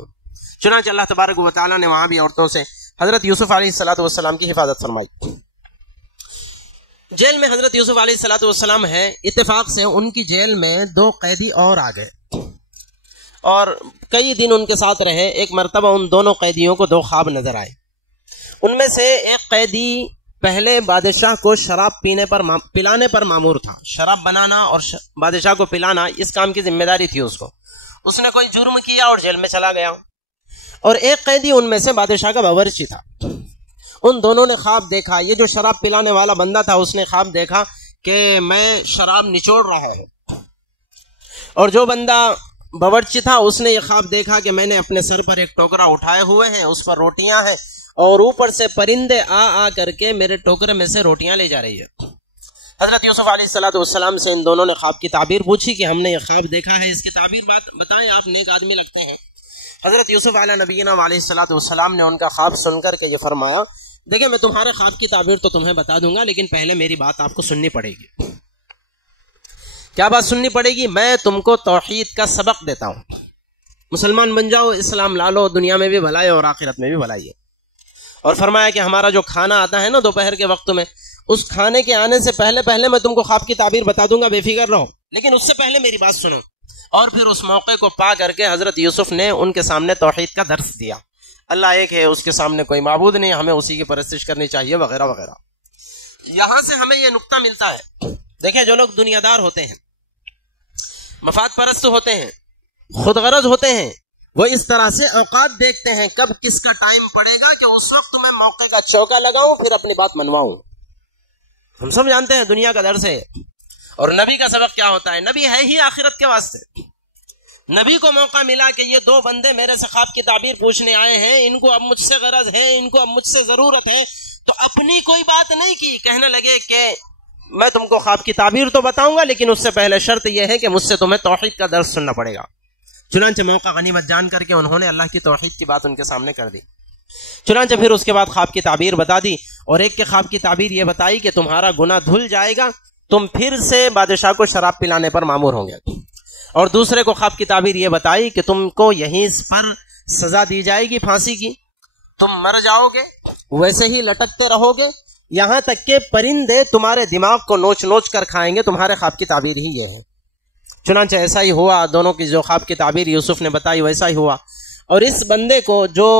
چنانچہ اللہ تبارک و تعالیٰ نے وہاں بھی عورتوں سے حضرت یوسف علیہ السلام کی حفاظت فرمائی. جیل میں حضرت یوسف علیہ السلام ہے، اتفاق سے ان کی جیل میں 2 قیدی اور آ گئے اور کئی دن ان کے ساتھ رہے. ایک مرتبہ ان دونوں قیدیوں کو 2 خواب نظر آئے. ان میں سے ایک قیدی پہلے بادشاہ کو شراب پلانے پر مامور تھا. شراب بنانا اور بادشاہ کو پلانا اس کام کی ذمہ داری تھی اس کو. اس نے کوئی جرم کیا اور جیل میں چلا گیا. اور ایک قیدی ان میں سے بادشاہ کا باورچی تھا. ان دونوں نے خواب دیکھا. یہ جو شراب پلانے والا بندہ تھا اس نے خواب دیکھا کہ میں شراب نچوڑ رہا ہوں، اور جو بندہ باورچی تھا اس نے یہ خواب دیکھا کہ میں نے اپنے سر پر ایک ٹوکرا اٹھائے ہوئے ہیں، اس پر روٹیاں ہیں اور اوپر سے پرندے آ کر کے میرے ٹوکرے میں سے روٹیاں لے جا رہی ہے. حضرت یوسف علیہ السلام سے ان دونوں نے خواب کی تعبیر پوچھی کہ ہم نے یہ خواب دیکھا ہے، اس کی تعبیر بتائیں، آپ نیک آدمی لگتے ہیں. حضرت یوسف علیہ نبینا علیہ الصلوۃ والسلام نے ان کا خواب سن کر کے یہ فرمایا، دیکھیں میں تمہارے خواب کی تعبیر تو تمہیں بتا دوں گا، لیکن پہلے میری بات آپ کو سننی پڑے گی۔ کیا بات سننی پڑے گی؟ میں تم کو توحید کا سبق دیتا ہوں، مسلمان بن جاؤ، اسلام لا لو، دنیا میں بھی بھلائی اور آخرت میں بھی بھلائی ہے۔ اور فرمایا کہ ہمارا جو کھانا آتا ہے نا دوپہر کے وقت میں، اس کھانے کے آنے سے پہلے میں تم کو خواب کی تعبیر بتا دوں گا، بے فکر رہو، لیکن اس سے پہلے میری بات سنو۔ اور پھر اس موقع کو پا کر کے حضرت یوسف نے ان کے سامنے توحید کا درس دیا، اللہ ایک ہے، اس کے سامنے کوئی معبود نہیں، ہمیں اسی کی پرستش کرنی چاہیے، وغیرہ وغیرہ۔ یہاں سے ہمیں یہ نقطہ ملتا ہے، دیکھیں جو لوگ دنیا دار ہوتے ہیں، مفاد پرست ہوتے ہیں، خود غرض ہوتے ہیں، وہ اس طرح سے اوقات دیکھتے ہیں کب کس کا ٹائم پڑے گا کہ اس وقت میں موقع کا چوکا لگاؤں، پھر اپنی بات منواؤں۔ ہم سب جانتے ہیں دنیا کا درس ہے۔ اور نبی کا سبق کیا ہوتا ہے؟ نبی ہے ہی آخرت کے واسطے۔ نبی کو موقع ملا کہ یہ دو بندے میرے سے خواب کی تعبیر پوچھنے آئے ہیں، ان کو اب مجھ سے غرض ہے، ان کو اب مجھ سے ضرورت ہے، تو اپنی کوئی بات نہیں کی، کہنے لگے کہ میں تم کو خواب کی تعبیر تو بتاؤں گا، لیکن اس سے پہلے شرط یہ ہے کہ مجھ سے تمہیں توحید کا درس سننا پڑے گا۔ چنانچہ موقع غنیمت جان کر کے انہوں نے اللہ کی توحید کی بات ان کے سامنے کر دی۔ چنانچہ پھر اس کے بعد خواب کی تعبیر بتا دی، اور ایک کے خواب کی تعبیر یہ بتائی کہ تمہارا گناہ دھل جائے گا، تم پھر سے بادشاہ کو شراب پلانے پر مامور ہوں گے، اور دوسرے کو خواب کی تعبیر یہ بتائی کہ تم کو یہیں پر سزا دی جائے گی پھانسی کی، تم مر جاؤ گے، ویسے ہی لٹکتے رہو گے، یہاں تک کہ پرندے تمہارے دماغ کو نوچ نوچ کر کھائیں گے۔ تمہارے خواب کی تعبیر ہی یہ ہے۔ چنانچہ ایسا ہی ہوا، دونوں کی جو خواب کی تعبیر یوسف نے بتائی ویسا ہی ہوا، اور اس بندے کو جو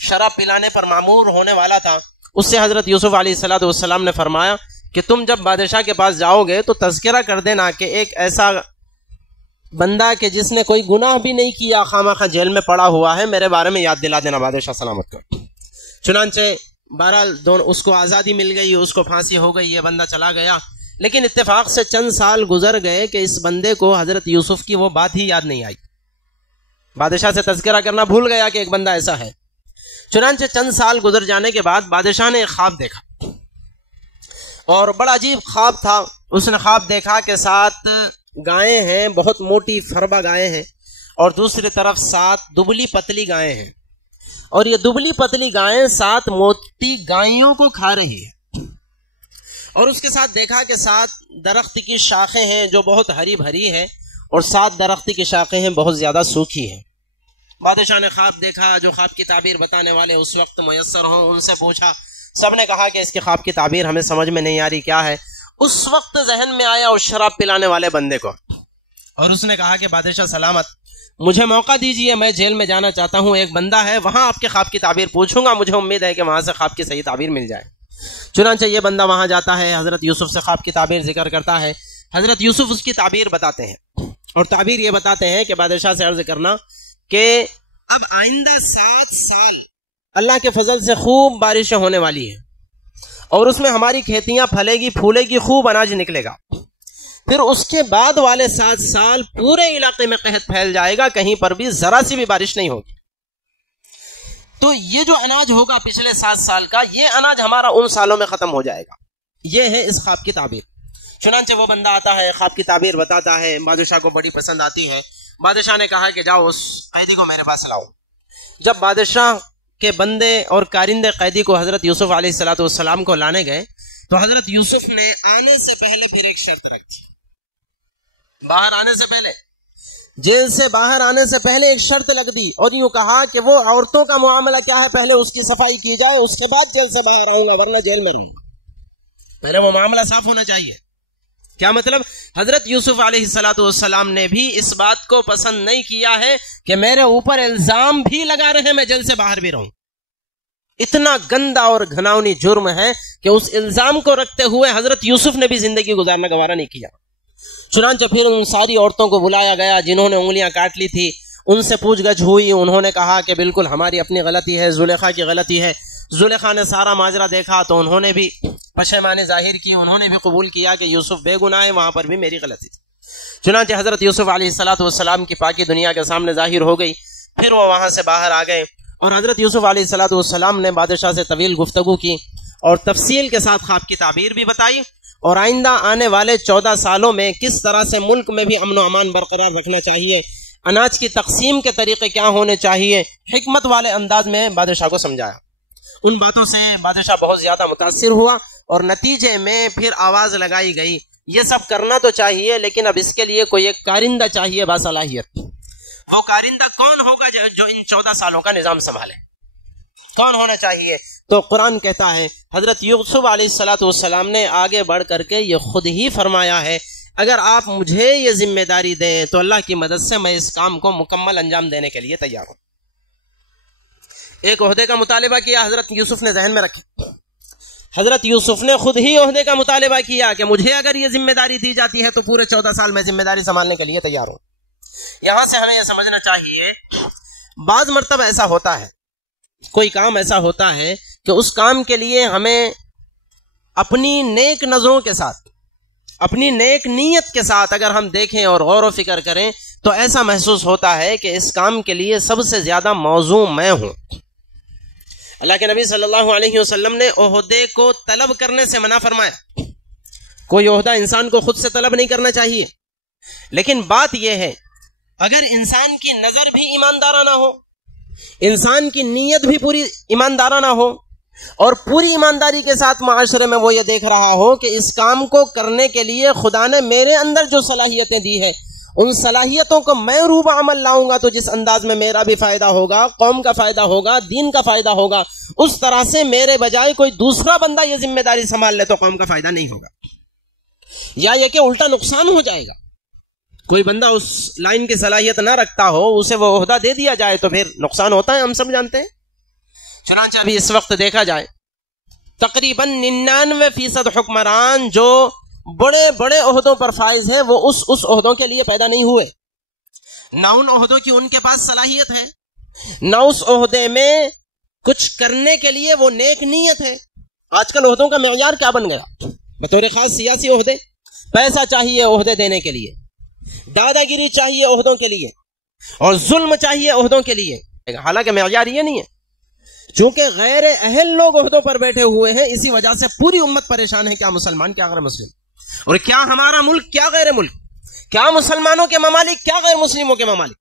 شراب پلانے پر مامور ہونے والا تھا، اس سے حضرت یوسف علیہ الصلوۃ والسلام نے فرمایا کہ تم جب بادشاہ کے پاس جاؤ گے تو تذکرہ کر دینا کہ ایک ایسا بندہ کہ جس نے کوئی گناہ بھی نہیں کیا، خامخواہ جیل میں پڑا ہوا ہے، میرے بارے میں یاد دلا دینا بادشاہ سلامت کو۔ چنانچہ بہرحال اس کو آزادی مل گئی، اس کو پھانسی ہو گئی، یہ بندہ چلا گیا۔ لیکن اتفاق سے چند سال گزر گئے کہ اس بندے کو حضرت یوسف کی وہ بات ہی یاد نہیں آئی، بادشاہ سے تذکرہ کرنا بھول گیا کہ ایک بندہ ایسا ہے۔ چنانچہ چند سال گزر جانے کے بعد بادشاہ نے ایک خواب دیکھا، اور بڑا عجیب خواب تھا۔ اس نے خواب دیکھا کہ 7 گائیں ہیں، بہت موٹی فربا گائیں ہیں، اور دوسری طرف 7 دبلی پتلی گائیں ہیں، اور یہ دبلی پتلی گائیں 7 موٹی گائیوں کو کھا رہی ہیں۔ اور اس کے ساتھ دیکھا کہ 7 درخت کی شاخیں ہیں جو بہت ہری بھری ہیں، اور 7 درخت کی شاخیں ہیں بہت زیادہ سوکھی ہیں۔ بادشاہ نے خواب دیکھا، جو خواب کی تعبیر بتانے والے اس وقت میسر ہوں ان سے پوچھا، سب نے کہا کہ اس کی خواب کی تعبیر ہمیں سمجھ میں نہیں آ رہی، کیا ہے؟ اس وقت ذہن میں آیا اس شراب پلانے والے بندے کو، اور اس نے کہا کہ بادشاہ سلامت، مجھے موقع دیجئے، میں جیل میں جانا چاہتا ہوں، ایک بندہ ہے وہاں آپ کے خواب کی تعبیر پوچھوں گا، مجھے امید ہے کہ وہاں سے خواب کی صحیح تعبیر مل جائے۔ چنانچہ یہ بندہ وہاں جاتا ہے، حضرت یوسف سے خواب کی تعبیر ذکر کرتا ہے، حضرت یوسف اس کی تعبیر بتاتے ہیں، اور تعبیر یہ بتاتے ہیں کہ بادشاہ سے عرض کرنا کہ اب آئندہ 7 سال اللہ کے فضل سے خوب بارشیں ہونے والی ہیں، اور اس میں ہماری کھیتیاں پھلے گی پھولے گی، خوب اناج نکلے گا۔ پھر اس کے بعد والے 7 سال پورے علاقے میں قحط پھیل جائے گا، کہیں پر بھی ذرا سی بھی بارش نہیں ہوگی۔ تو یہ جو اناج ہوگا پچھلے 7 سال کا، یہ اناج ہمارا ان سالوں میں ختم ہو جائے گا۔ یہ ہے اس خواب کی تعبیر۔ چنانچہ وہ بندہ آتا ہے، خواب کی تعبیر بتاتا ہے، بادشاہ کو بڑی پسند آتی ہے۔ بادشاہ نے کہا کہ جاؤ اس قیدی کو میرے پاس لاؤ۔ جب بادشاہ کے بندے اور کارندے قیدی کو حضرت یوسف علیہ الصلوۃ والسلام کو لانے گئے تو حضرت یوسف نے آنے سے پہلے پھر ایک شرط رکھ دی، باہر آنے سے پہلے، جیل سے باہر آنے سے پہلے ایک شرط لگ دی، اور یوں کہا کہ وہ عورتوں کا معاملہ کیا ہے پہلے اس کی صفائی کی جائے، اس کے بعد جیل سے باہر آؤں گا، ورنہ جیل میں رہوں گا۔ پہلے وہ معاملہ صاف ہونا چاہیے۔ کیا مطلب؟ حضرت یوسف علیہ الصلوۃ والسلام نے بھی اس بات کو پسند نہیں کیا ہے کہ میرے اوپر الزام بھی لگا رہے میں جیل سے باہر بھی رہوں۔ اتنا گندا اور گھناؤنی جرم ہے کہ اس الزام کو رکھتے ہوئے حضرت یوسف نے بھی زندگی گزارنا گوارا نہیں کیا۔ چنانچہ پھر ان ساری عورتوں کو بلایا گیا جنہوں نے انگلیاں کاٹ لی تھی، ان سے پوچھ گچھ ہوئی، انہوں نے کہا کہ بالکل ہماری اپنی غلطی ہے، زلیخا کی غلطی ہے۔ زلیخا نے سارا ماجرا دیکھا تو انہوں نے بھی پشیمانی ظاہر کی، انہوں نے بھی قبول کیا کہ یوسف بے گناہ ہے، وہاں پر بھی میری غلطی تھی۔ چنانچہ حضرت یوسف علیہ الصلوۃ والسلام کی پاکی دنیا کے سامنے ظاہر ہو گئی۔ پھر وہ وہاں سے باہر آ گئے، اور حضرت یوسف علیہ الصلوۃ والسلام نے بادشاہ سے طویل گفتگو کی، اور تفصیل کے ساتھ خواب کی تعبیر بھی بتائی، اور آئندہ آنے والے 14 سالوں میں کس طرح سے ملک میں بھی امن و امان برقرار رکھنا چاہیے، اناج کی تقسیم کے طریقے کیا ہونے چاہیے، حکمت والے انداز میں بادشاہ کو سمجھایا۔ ان باتوں سے بادشاہ بہت زیادہ متاثر ہوا اور نتیجے میں پھر آواز لگائی گئی یہ سب کرنا تو چاہیے لیکن اب اس کے لیے کوئی ایک کارندہ چاہیے باصلاحیت۔ وہ کارندہ کون ہوگا جو ان 14 سالوں کا نظام سنبھالے؟ کون ہونا چاہیے؟ تو قرآن کہتا ہے حضرت یوسف علیہ السلام نے آگے بڑھ کر کے یہ خود ہی فرمایا ہے اگر آپ مجھے یہ ذمہ داری دیں تو اللہ کی مدد سے میں اس کام کو مکمل انجام دینے کے لیے تیار ہوں۔ ایک عہدے کا مطالبہ کیا حضرت یوسف نے ذہن میں رکھا، حضرت یوسف نے خود ہی عہدے کا مطالبہ کیا کہ مجھے اگر یہ ذمہ داری دی جاتی ہے تو پورے 14 سال میں ذمہ داری سنبھالنے کے لیے تیار ہوں۔ یہاں سے ہمیں یہ سمجھنا چاہیے بعض مرتبہ ایسا ہوتا ہے، کوئی کام ایسا ہوتا ہے کہ اس کام کے لیے ہمیں اپنی نیک نظروں کے ساتھ، اپنی نیک نیت کے ساتھ اگر ہم دیکھیں اور غور و فکر کریں تو ایسا محسوس ہوتا ہے کہ اس کام کے لیے سب سے زیادہ موزوں میں ہوں۔ اللہ کے نبی صلی اللہ علیہ وسلم نے عہدے کو طلب کرنے سے منع فرمایا۔ کوئی عہدہ انسان کو خود سے طلب نہیں کرنا چاہیے، لیکن بات یہ ہے اگر انسان کی نظر بھی ایماندارانہ ہو، انسان کی نیت بھی پوری ایماندارانہ ہو اور پوری ایمانداری کے ساتھ معاشرے میں وہ یہ دیکھ رہا ہو کہ اس کام کو کرنے کے لیے خدا نے میرے اندر جو صلاحیتیں دی ہے ان صلاحیتوں کو میں روب عمل لاؤں گا تو جس انداز میں میرا بھی فائدہ ہوگا، قوم کا فائدہ ہوگا، دین کا فائدہ ہوگا، اس طرح سے میرے بجائے کوئی دوسرا بندہ یہ ذمہ داری سنبھال لے تو قوم کا فائدہ نہیں ہوگا، یا یہ کہ الٹا نقصان ہو جائے گا۔ کوئی بندہ اس لائن کی صلاحیت نہ رکھتا ہو اسے وہ عہدہ دے دیا جائے تو پھر نقصان ہوتا ہے، ہم سب جانتے ہیں۔ چنانچہ ابھی اس وقت دیکھا جائے تقریباً 99% حکمران جو بڑے بڑے عہدوں پر فائز ہیں وہ اس عہدوں کے لیے پیدا نہیں ہوئے، نہ ان عہدوں کی ان کے پاس صلاحیت ہے، نہ اس عہدے میں کچھ کرنے کے لیے وہ نیک نیت ہے۔ آج کل عہدوں کا معیار کیا بن گیا؟ بطور خاص سیاسی عہدے، پیسہ چاہیے عہدے دینے کے لیے، دادا گیری چاہیے عہدوں کے لیے، اور ظلم چاہیے عہدوں کے لیے۔ حالانکہ معیار یہ نہیں ہے، چونکہ غیر اہل لوگ عہدوں پر بیٹھے ہوئے ہیں اسی وجہ سے پوری امت پریشان ہے، کیا مسلمان کیا غیر مسلم، اور کیا ہمارا ملک کیا غیر ملک، کیا مسلمانوں کے ممالک کیا غیر مسلموں کے ممالک۔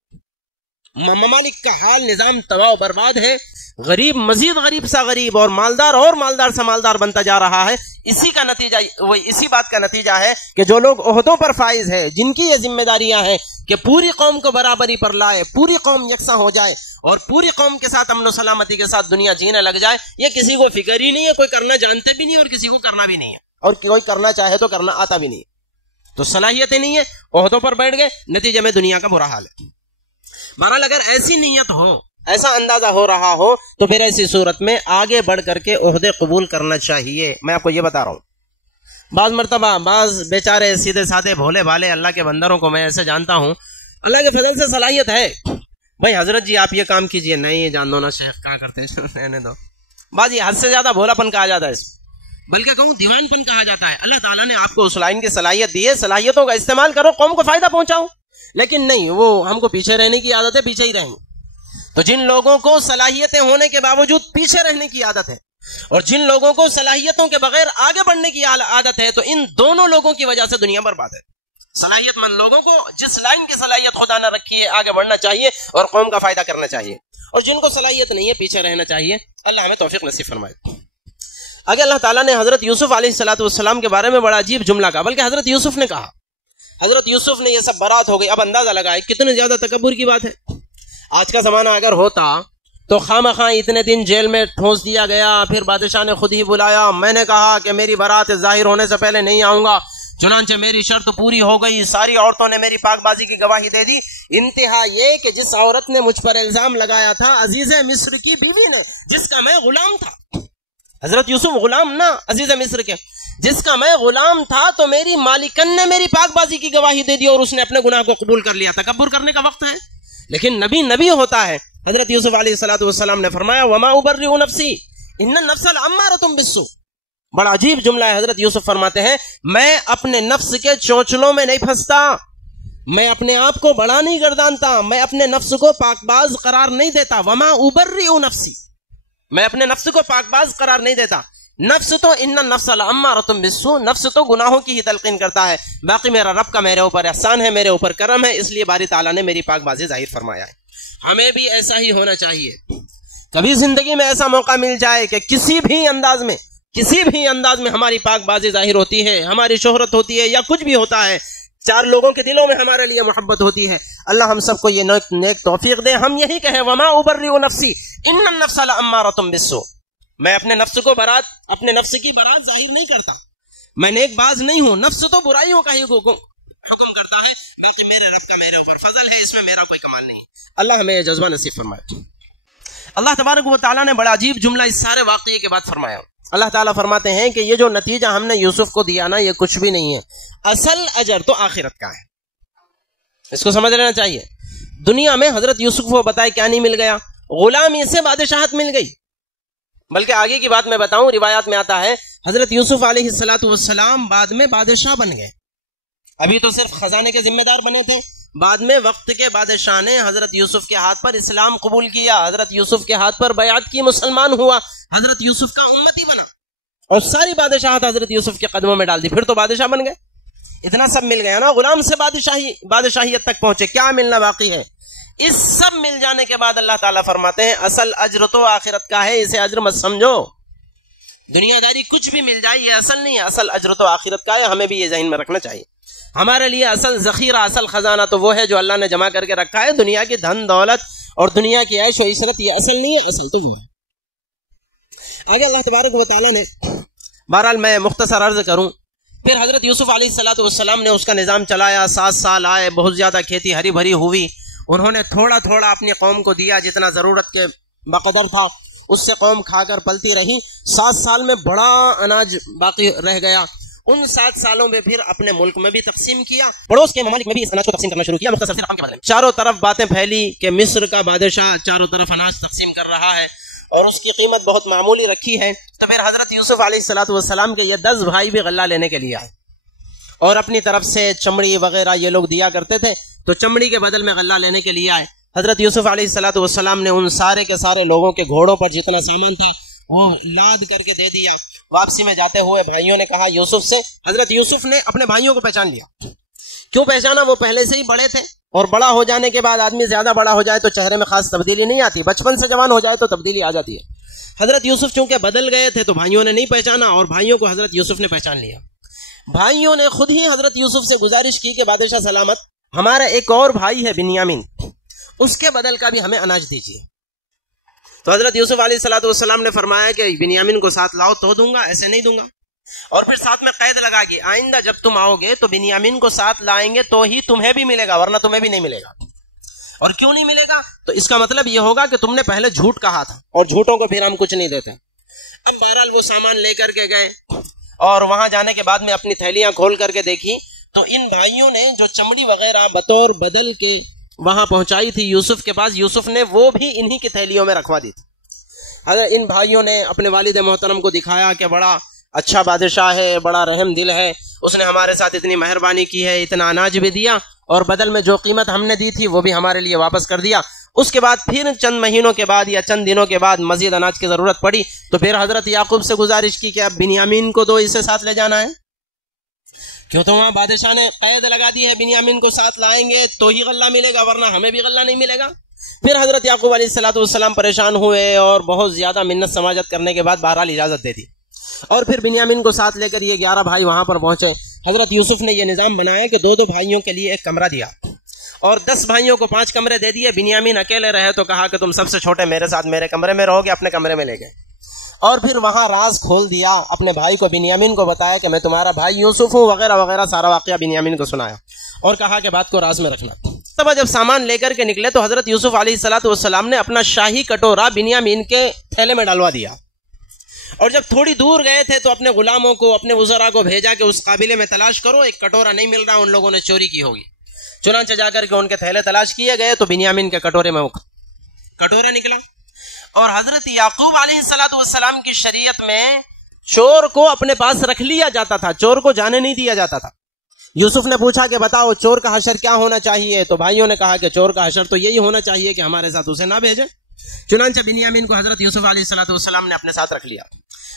ممالک کا حال نظام تباہ و برباد ہے، غریب مزید غریب سا غریب اور مالدار سا مالدار بنتا جا رہا ہے۔ اسی کا نتیجہ، وہ اسی بات کا نتیجہ ہے کہ جو لوگ عہدوں پر فائز ہے، جن کی یہ ذمہ داریاں ہیں کہ پوری قوم کو برابری پر لائے، پوری قوم یکساں ہو جائے اور پوری قوم کے ساتھ امن و سلامتی کے ساتھ دنیا جینے لگ جائے، یہ کسی کو فکر ہی نہیں ہے، کوئی کرنا جانتے بھی نہیں اور کسی کو کرنا بھی نہیں ہے، اور کوئی کرنا چاہے تو کرنا آتا بھی نہیں ہے۔ تو صلاحیتیں نہیں ہے، عہدوں پر بیٹھ گئے، نتیجے میں دنیا کا برا حال ہے۔ بہرحال اگر ایسی نیت ہو، ایسا اندازہ ہو رہا ہو تو پھر ایسی صورت میں آگے بڑھ کر کے عہدے قبول کرنا چاہیے۔ میں آپ کو یہ بتا رہا ہوں، بعض مرتبہ بعض بیچارے سیدھے سادے بھولے بھالے اللہ کے بندروں کو میں ایسے جانتا ہوں اللہ کے فضل سے صلاحیت ہے، بھائی حضرت جی آپ یہ کام کیجئے، نہیں یہ جان دو نا شیخ کیا کرتے ہیں رہنے دو، بعض یہ حد سے زیادہ بھولا پن کہا جاتا ہے، اس بلکہ کہوں دیوان پن کہا جاتا ہے۔ اللہ تعالیٰ نے آپ کو اس لائن کی صلاحیت دی ہے، صلاحیتوں کا استعمال کرو، قوم کو فائدہ پہنچاؤ، لیکن نہیں، وہ ہم کو پیچھے رہنے کی عادت ہے، پیچھے ہی رہیں گے۔ تو جن لوگوں کو صلاحیتیں ہونے کے باوجود پیچھے رہنے کی عادت ہے اور جن لوگوں کو صلاحیتوں کے بغیر آگے بڑھنے کی عادت ہے، تو ان دونوں لوگوں کی وجہ سے دنیا برباد ہے۔ صلاحیت مند لوگوں کو جس لائن کی صلاحیت خدا نہ رکھی ہے آگے بڑھنا چاہیے اور قوم کا فائدہ کرنا چاہیے، اور جن کو صلاحیت نہیں ہے پیچھے رہنا چاہیے۔ اللہ ہمیں توفیق نصیب فرمائے۔ اگر اللہ تعالیٰ نے حضرت یوسف علیہ السلام کے بارے میں بڑا عجیب جملہ کہا، بلکہ حضرت یوسف نے کہا، حضرت یوسف نے یہ سب برات ہو گئی، اب اندازہ لگائے کتنے زیادہ تکبر کی بات ہے۔ آج کا زمانہ اگر ہوتا تو خواہ اتنے دن جیل میں ٹھونس دیا گیا، پھر بادشاہ نے خود ہی بلایا، میں نے کہا کہ میری برات ظاہر ہونے سے پہلے نہیں آؤں گا، چنانچہ میری شرط پوری ہو گئی، ساری عورتوں نے میری پاک بازی کی گواہی دے دی، انتہا یہ کہ جس عورت نے مجھ پر الزام لگایا تھا عزیز مصر کی بیوی نے، جس کا میں غلام تھا، حضرت یوسف غلام نہ عزیز مصر کے، جس کا میں غلام تھا، تو میری مالکن نے میری پاک بازی کی گواہی دے دی اور اس نے اپنے گناہ کو قبول کر لیا۔ تکبر کرنے کا وقت ہے، لیکن نبی ہوتا ہے۔ حضرت یوسف علیہ السلام نے فرمایا وما ابرئ نفسی ان النفس لامارۃ بالسوء۔ بڑا عجیب جملہ ہے، حضرت یوسف فرماتے ہیں میں اپنے نفس کے چونچلوں میں نہیں پھنستا، میں اپنے آپ کو بڑا نہیں گردانتا، میں اپنے نفس کو پاک باز قرار نہیں دیتا۔ وما ابرئ نفسی، میں اپنے نفس کو پاک باز قرار نہیں دیتا۔ نفس تو ان النفس لامارۃ بالسوء، نفس تو گناہوں کی ہی تلقین کرتا ہے، باقی میرا رب کا میرے اوپر احسان ہے، میرے اوپر کرم ہے، اس لیے باری تعالیٰ نے میری پاک بازی ظاہر فرمایا ہے۔ ہمیں بھی ایسا ہی ہونا چاہیے۔ کبھی زندگی میں ایسا موقع مل جائے کہ کسی بھی انداز میں ہماری پاک بازی ظاہر ہوتی ہے، ہماری شہرت ہوتی ہے یا کچھ بھی ہوتا ہے، چار لوگوں کے دلوں میں ہمارے لیے محبت ہوتی ہے، اللہ ہم سب کو یہ نیک توفیق دے، ہم یہی کہیں وما ابرئ نفسی ان النفس لامارۃ بالسوء، میں اپنے نفس کی برات ظاہر نہیں کرتا، میں نیک باز نہیں ہوں، نفس تو برائیوں کا ہی حکم کرتا ہے، باقی میرے رب کا میرے اوپر فضل ہے، اس میں میرا کوئی کمال نہیں ہے۔ اللہ ہمیں یہ جذبہ نصیب فرمائے۔ اللہ تبارک و تعالیٰ نے بڑا عجیب جملہ اس سارے واقعے کے بعد فرمایا۔ اللہ تعالیٰ فرماتے ہیں کہ یہ جو نتیجہ ہم نے یوسف کو دیا نا، یہ کچھ بھی نہیں ہے، اصل اجر تو آخرت کا ہے، اس کو سمجھ لینا چاہیے۔ دنیا میں حضرت یوسف کو بتائے کیا نہیں مل گیا، غلامی سے بادشاہت مل گئی، بلکہ آگے کی بات میں بتاؤں، روایات میں آتا ہے حضرت یوسف علیہ السلام بعد میں بادشاہ بن گئے، ابھی تو صرف خزانے کے ذمہ دار بنے تھے، بعد میں وقت کے بادشاہ نے حضرت یوسف کے ہاتھ پر اسلام قبول کیا، حضرت یوسف کے ہاتھ پر بیعت کی، مسلمان ہوا، حضرت یوسف کا امتی بنا، اور ساری بادشاہت حضرت یوسف کے قدموں میں ڈال دی، پھر تو بادشاہ بن گئے۔ اتنا سب مل گیا نا، غلام سے بادشاہیت تک پہنچے، کیا ملنا باقی ہے؟ اس سب مل جانے کے بعد اللہ تعالیٰ فرماتے ہیں اصل اجر تو آخرت کا ہے، اسے اجر مت سمجھو، دنیا داری کچھ بھی مل جائے یہ اصل نہیں ہے، اصل اجر تو آخرت کا ہے، ہمیں بھی یہ ذہن میں رکھنا چاہیے۔ ہمارے لیے اصل ذخیرہ، اصل خزانہ تو وہ ہے جو اللہ نے جمع کر کے رکھا ہے، دنیا کی دھن دولت اور دنیا کی عیش و عشرت یہ اصل نہیں ہے، اصل تو وہ ہے۔ آگے اللہ تبارک و تعالیٰ نے، بہرحال میں مختصر عرض کروں، پھر حضرت یوسف علیہ السلام نے اس کا نظام چلایا، 7 سال آئے، بہت زیادہ کھیتی ہری بھری ہوئی، انہوں نے تھوڑا تھوڑا اپنی قوم کو دیا جتنا ضرورت کے بقدر تھا، اس سے قوم کھا کر پلتی رہی، 7 سال میں بڑا اناج باقی رہ گیا، ان 7 سالوں میں پھر اپنے ملک میں بھی تقسیم کیا، پڑوس کے ممالک میں بھی اس اناج کو تقسیم کرنا شروع کیا، مختصر سے رقم کے بدلے میں چاروں طرف باتیں پھیلی کہ مصر کا بادشاہ چاروں طرف اناج تقسیم کر رہا ہے اور اس کی قیمت بہت معمولی رکھی ہے، تو پھر حضرت یوسف علیہ السلام کے یہ 10 بھائی بھی غلہ لینے کے لیے آئے، اور اپنی طرف سے چمڑی وغیرہ یہ لوگ دیا کرتے تھے، تو چمڑی کے بدل میں غلہ لینے کے لیے آئے۔ حضرت یوسف علیہ السلام نے ان سارے کے سارے لوگوں کے گھوڑوں پر جتنا سامان تھا وہ لاد کر کے دے دیا۔ واپسی میں جاتے ہوئے بھائیوں نے کہا یوسف سے، حضرت یوسف نے اپنے بھائیوں کو پہچان لیا۔ کیوں پہچانا؟ وہ پہلے سے ہی بڑے تھے، اور بڑا ہو جانے کے بعد آدمی زیادہ بڑا ہو جائے تو چہرے میں خاص تبدیلی نہیں آتی، بچپن سے جوان ہو جائے تو تبدیلی آ جاتی ہے۔ حضرت یوسف چونکہ بدل گئے تھے تو بھائیوں نے نہیں پہچانا، اور بھائیوں کو حضرت یوسف نے پہچان لیا۔ بھائیوں نے خود ہی حضرت یوسف سے گزارش کی کہ بادشاہ سلامت، ہمارا ایک اور بھائی ہے بنیامین، اس کے بدل کا بھی ہمیں اناج دیجیے۔ تو حضرت یوسف علیہ السلام نے فرمایا کہ بنیامین کو ساتھ لاؤ تو دوں گا، ایسے نہیں دوں گا، اور پھر ساتھ میں قید لگا کے آئندہ جب تم آؤ گے تو بنیامین کو ساتھ لائیں گے تو ہی تمہیں بھی ملے گا، ورنہ تمہیں بھی نہیں ملے گا۔ اور کیوں نہیں ملے گا؟ تو اس کا مطلب یہ ہوگا کہ تم نے پہلے جھوٹ کہا تھا، اور جھوٹوں کو پھر ہم کچھ نہیں دیتے۔ اب بہرحال وہ سامان لے کر کے گئے، اور وہاں جانے کے بعد میں اپنی تھیلیاں کھول کر کے دیکھی تو ان بھائیوں نے جو چمڑی وغیرہ بطور بدل کے وہاں پہنچائی تھی یوسف کے پاس، یوسف نے وہ بھی انہی کی تھیلیوں میں رکھوا دی تھی۔ حضرت ان بھائیوں نے اپنے والد محترم کو دکھایا کہ بڑا اچھا بادشاہ ہے، بڑا رحم دل ہے، اس نے ہمارے ساتھ اتنی مہربانی کی ہے، اتنا اناج بھی دیا، اور بدل میں جو قیمت ہم نے دی تھی وہ بھی ہمارے لیے واپس کر دیا۔ اس کے بعد پھر چند مہینوں کے بعد یا چند دنوں کے بعد مزید اناج کی ضرورت پڑی تو پھر حضرت یعقوب سے گزارش کی کہ اب بنیامین کو دو، اسے ساتھ لے جانا ہے، کیوں تو وہاں بادشاہ نے قید لگا دی ہے، بنیامین کو ساتھ لائیں گے تو ہی غلہ ملے گا، ورنہ ہمیں بھی غلہ نہیں ملے گا۔ پھر حضرت یعقوب علیہ السلام پریشان ہوئے اور بہت زیادہ منت سماجت کرنے کے بعد بہرحال اجازت دے دی، اور پھر بنیامین کو ساتھ لے کر یہ 11 بھائی وہاں پر پہنچے۔ حضرت یوسف نے یہ نظام بنایا کہ 2 بھائیوں کے لیے ایک کمرہ دیا، اور 10 بھائیوں کو 5 کمرے دے دیے۔ بنیامین اکیلے رہے تو کہا کہ تم سب سے چھوٹے میرے ساتھ میرے کمرے میں رہو گے، اپنے کمرے میں لے گئے، اور پھر وہاں راز کھول دیا، اپنے بھائی کو بنیامین کو بتایا کہ میں تمہارا بھائی یوسف ہوں وغیرہ وغیرہ، سارا واقعہ بنیامین کو سنایا، اور کہا کہ بات کو راز میں رکھنا۔ تب جب سامان لے کر کے نکلے تو حضرت یوسف علیہ السلام نے اپنا شاہی کٹورا بنیامین کے تھیلے میں ڈالوا دیا، اور جب تھوڑی دور گئے تھے تو اپنے غلاموں کو، اپنے وزراء کو بھیجا کہ اس قابلے میں تلاش کرو، ایک کٹورا نہیں مل رہا، ان لوگوں نے چوری کی ہوگی۔ چنانچہ جا کر کے ان کے تھیلے تلاش کیے گئے تو بنیامین کے کٹورے میں کٹورا نکلا۔ اور حضرت یعقوب علیہ السلام کی شریعت میں چور کو اپنے پاس رکھ لیا جاتا تھا، چور کو جانے نہیں دیا جاتا تھا۔ یوسف نے پوچھا کہ بتاؤ چور کا حشر کیا ہونا چاہیے؟ تو بھائیوں نے کہا کہ چور کا حشر تو یہی ہونا چاہیے کہ ہمارے ساتھ اسے نہ بھیجیں۔ چنانچہ بنیامین کو حضرت یوسف علیہ السلام نے اپنے ساتھ رکھ لیا۔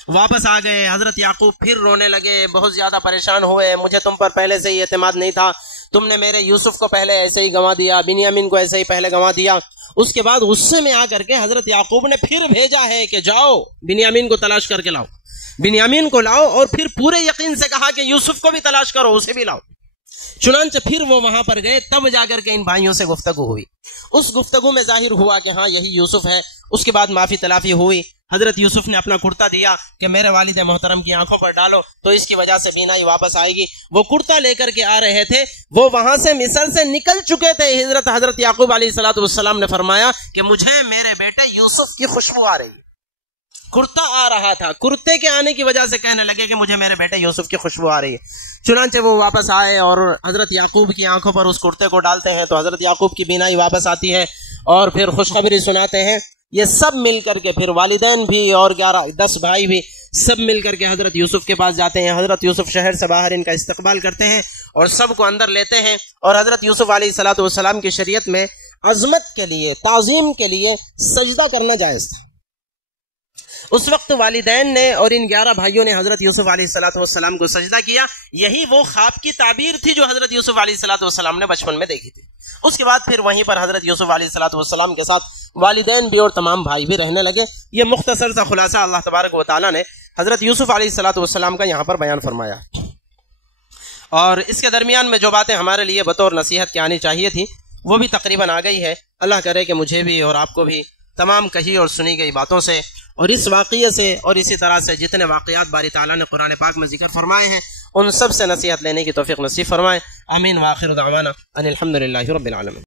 واپس آ گئے. حضرت یعقوب پھر رونے لگے, بہت زیادہ پریشان ہوئے, مجھے تم پر پہلے سے ہی اعتماد نہیں تھا, تم نے میرے یوسف کو پہلے ایسے ہی گنوا دیا, بنیامین کو ایسے ہی پہلے گنوا دیا. اس کے بعد غصے میں آ کر کے حضرت یعقوب نے پھر بھیجا ہے کہ جاؤ بنیامین کو تلاش کر کے لاؤ, بنیامین کو لاؤ, اور پھر پورے یقین سے کہا کہ یوسف کو بھی تلاش کرو, اسے بھی لاؤ. چنانچہ پھر وہ وہاں پر گئے, تب جا کر کے ان بھائیوں سے گفتگو ہوئی. اس گفتگو میں ظاہر ہوا کہ ہاں یہی یوسف ہے. اس کے بعد معافی تلافی ہوئی. حضرت یوسف نے اپنا کرتا دیا کہ میرے والد محترم کی آنکھوں پر ڈالو تو اس کی وجہ سے بینائی واپس آئے گی. وہ کرتا لے کر کے آ رہے تھے, وہ وہاں سے مصر سے نکل چکے تھے. حضرت یعقوب علیہ السلام نے فرمایا کہ مجھے میرے بیٹے یوسف کی خوشبو آ رہی ہے. کرتا آ رہا تھا, کرتے کے آنے کی وجہ سے کہنے لگے کہ مجھے میرے بیٹے یوسف کی خوشبو آ رہی ہے. چنانچہ وہ واپس آئے اور حضرت یعقوب کی آنکھوں پر اس کرتے کو ڈالتے ہیں تو حضرت یعقوب کی بینائی واپس آتی ہے اور پھر خوشخبری سناتے ہیں. یہ سب مل کر کے پھر والدین بھی اور 10 بھائی بھی سب مل کر کے حضرت یوسف کے پاس جاتے ہیں. حضرت یوسف شہر سے باہر ان کا استقبال کرتے ہیں اور سب کو اندر لیتے ہیں. اور حضرت یوسف علیہ السلام کی شریعت میں عظمت کے لیے, تعظیم کے لیے سجدہ کرنا جائز تھا. اس وقت والدین نے اور ان 11 بھائیوں نے حضرت یوسف علیہ السلام کو سجدہ کیا. یہی وہ خواب کی تعبیر تھی جو حضرت یوسف علیہ السلام نے بچپن میں دیکھی تھی. اس کے بعد پھر وہیں پر حضرت یوسف علیہ السلام کے ساتھ والدین بھی اور تمام بھائی بھی رہنے لگے. یہ مختصر سا خلاصہ اللہ تبارک و تعالیٰ نے حضرت یوسف علیہ السلام کا یہاں پر بیان فرمایا. اور اس کے درمیان میں جو باتیں ہمارے لیے بطور نصیحت کی آنی چاہیے تھی وہ بھی تقریباً آ گئی ہے. اللہ کرے کہ مجھے بھی اور آپ کو بھی تمام کہی اور سنی گئی باتوں سے اور اس واقعے سے اور اسی طرح سے جتنے واقعات باری تعالیٰ نے قرآن پاک میں ذکر فرمائے ہیں ان سب سے نصیحت لینے کی توفیق نصیب فرمائے. آمین. وآخر دعوانا ان الحمد للہ رب العالمین.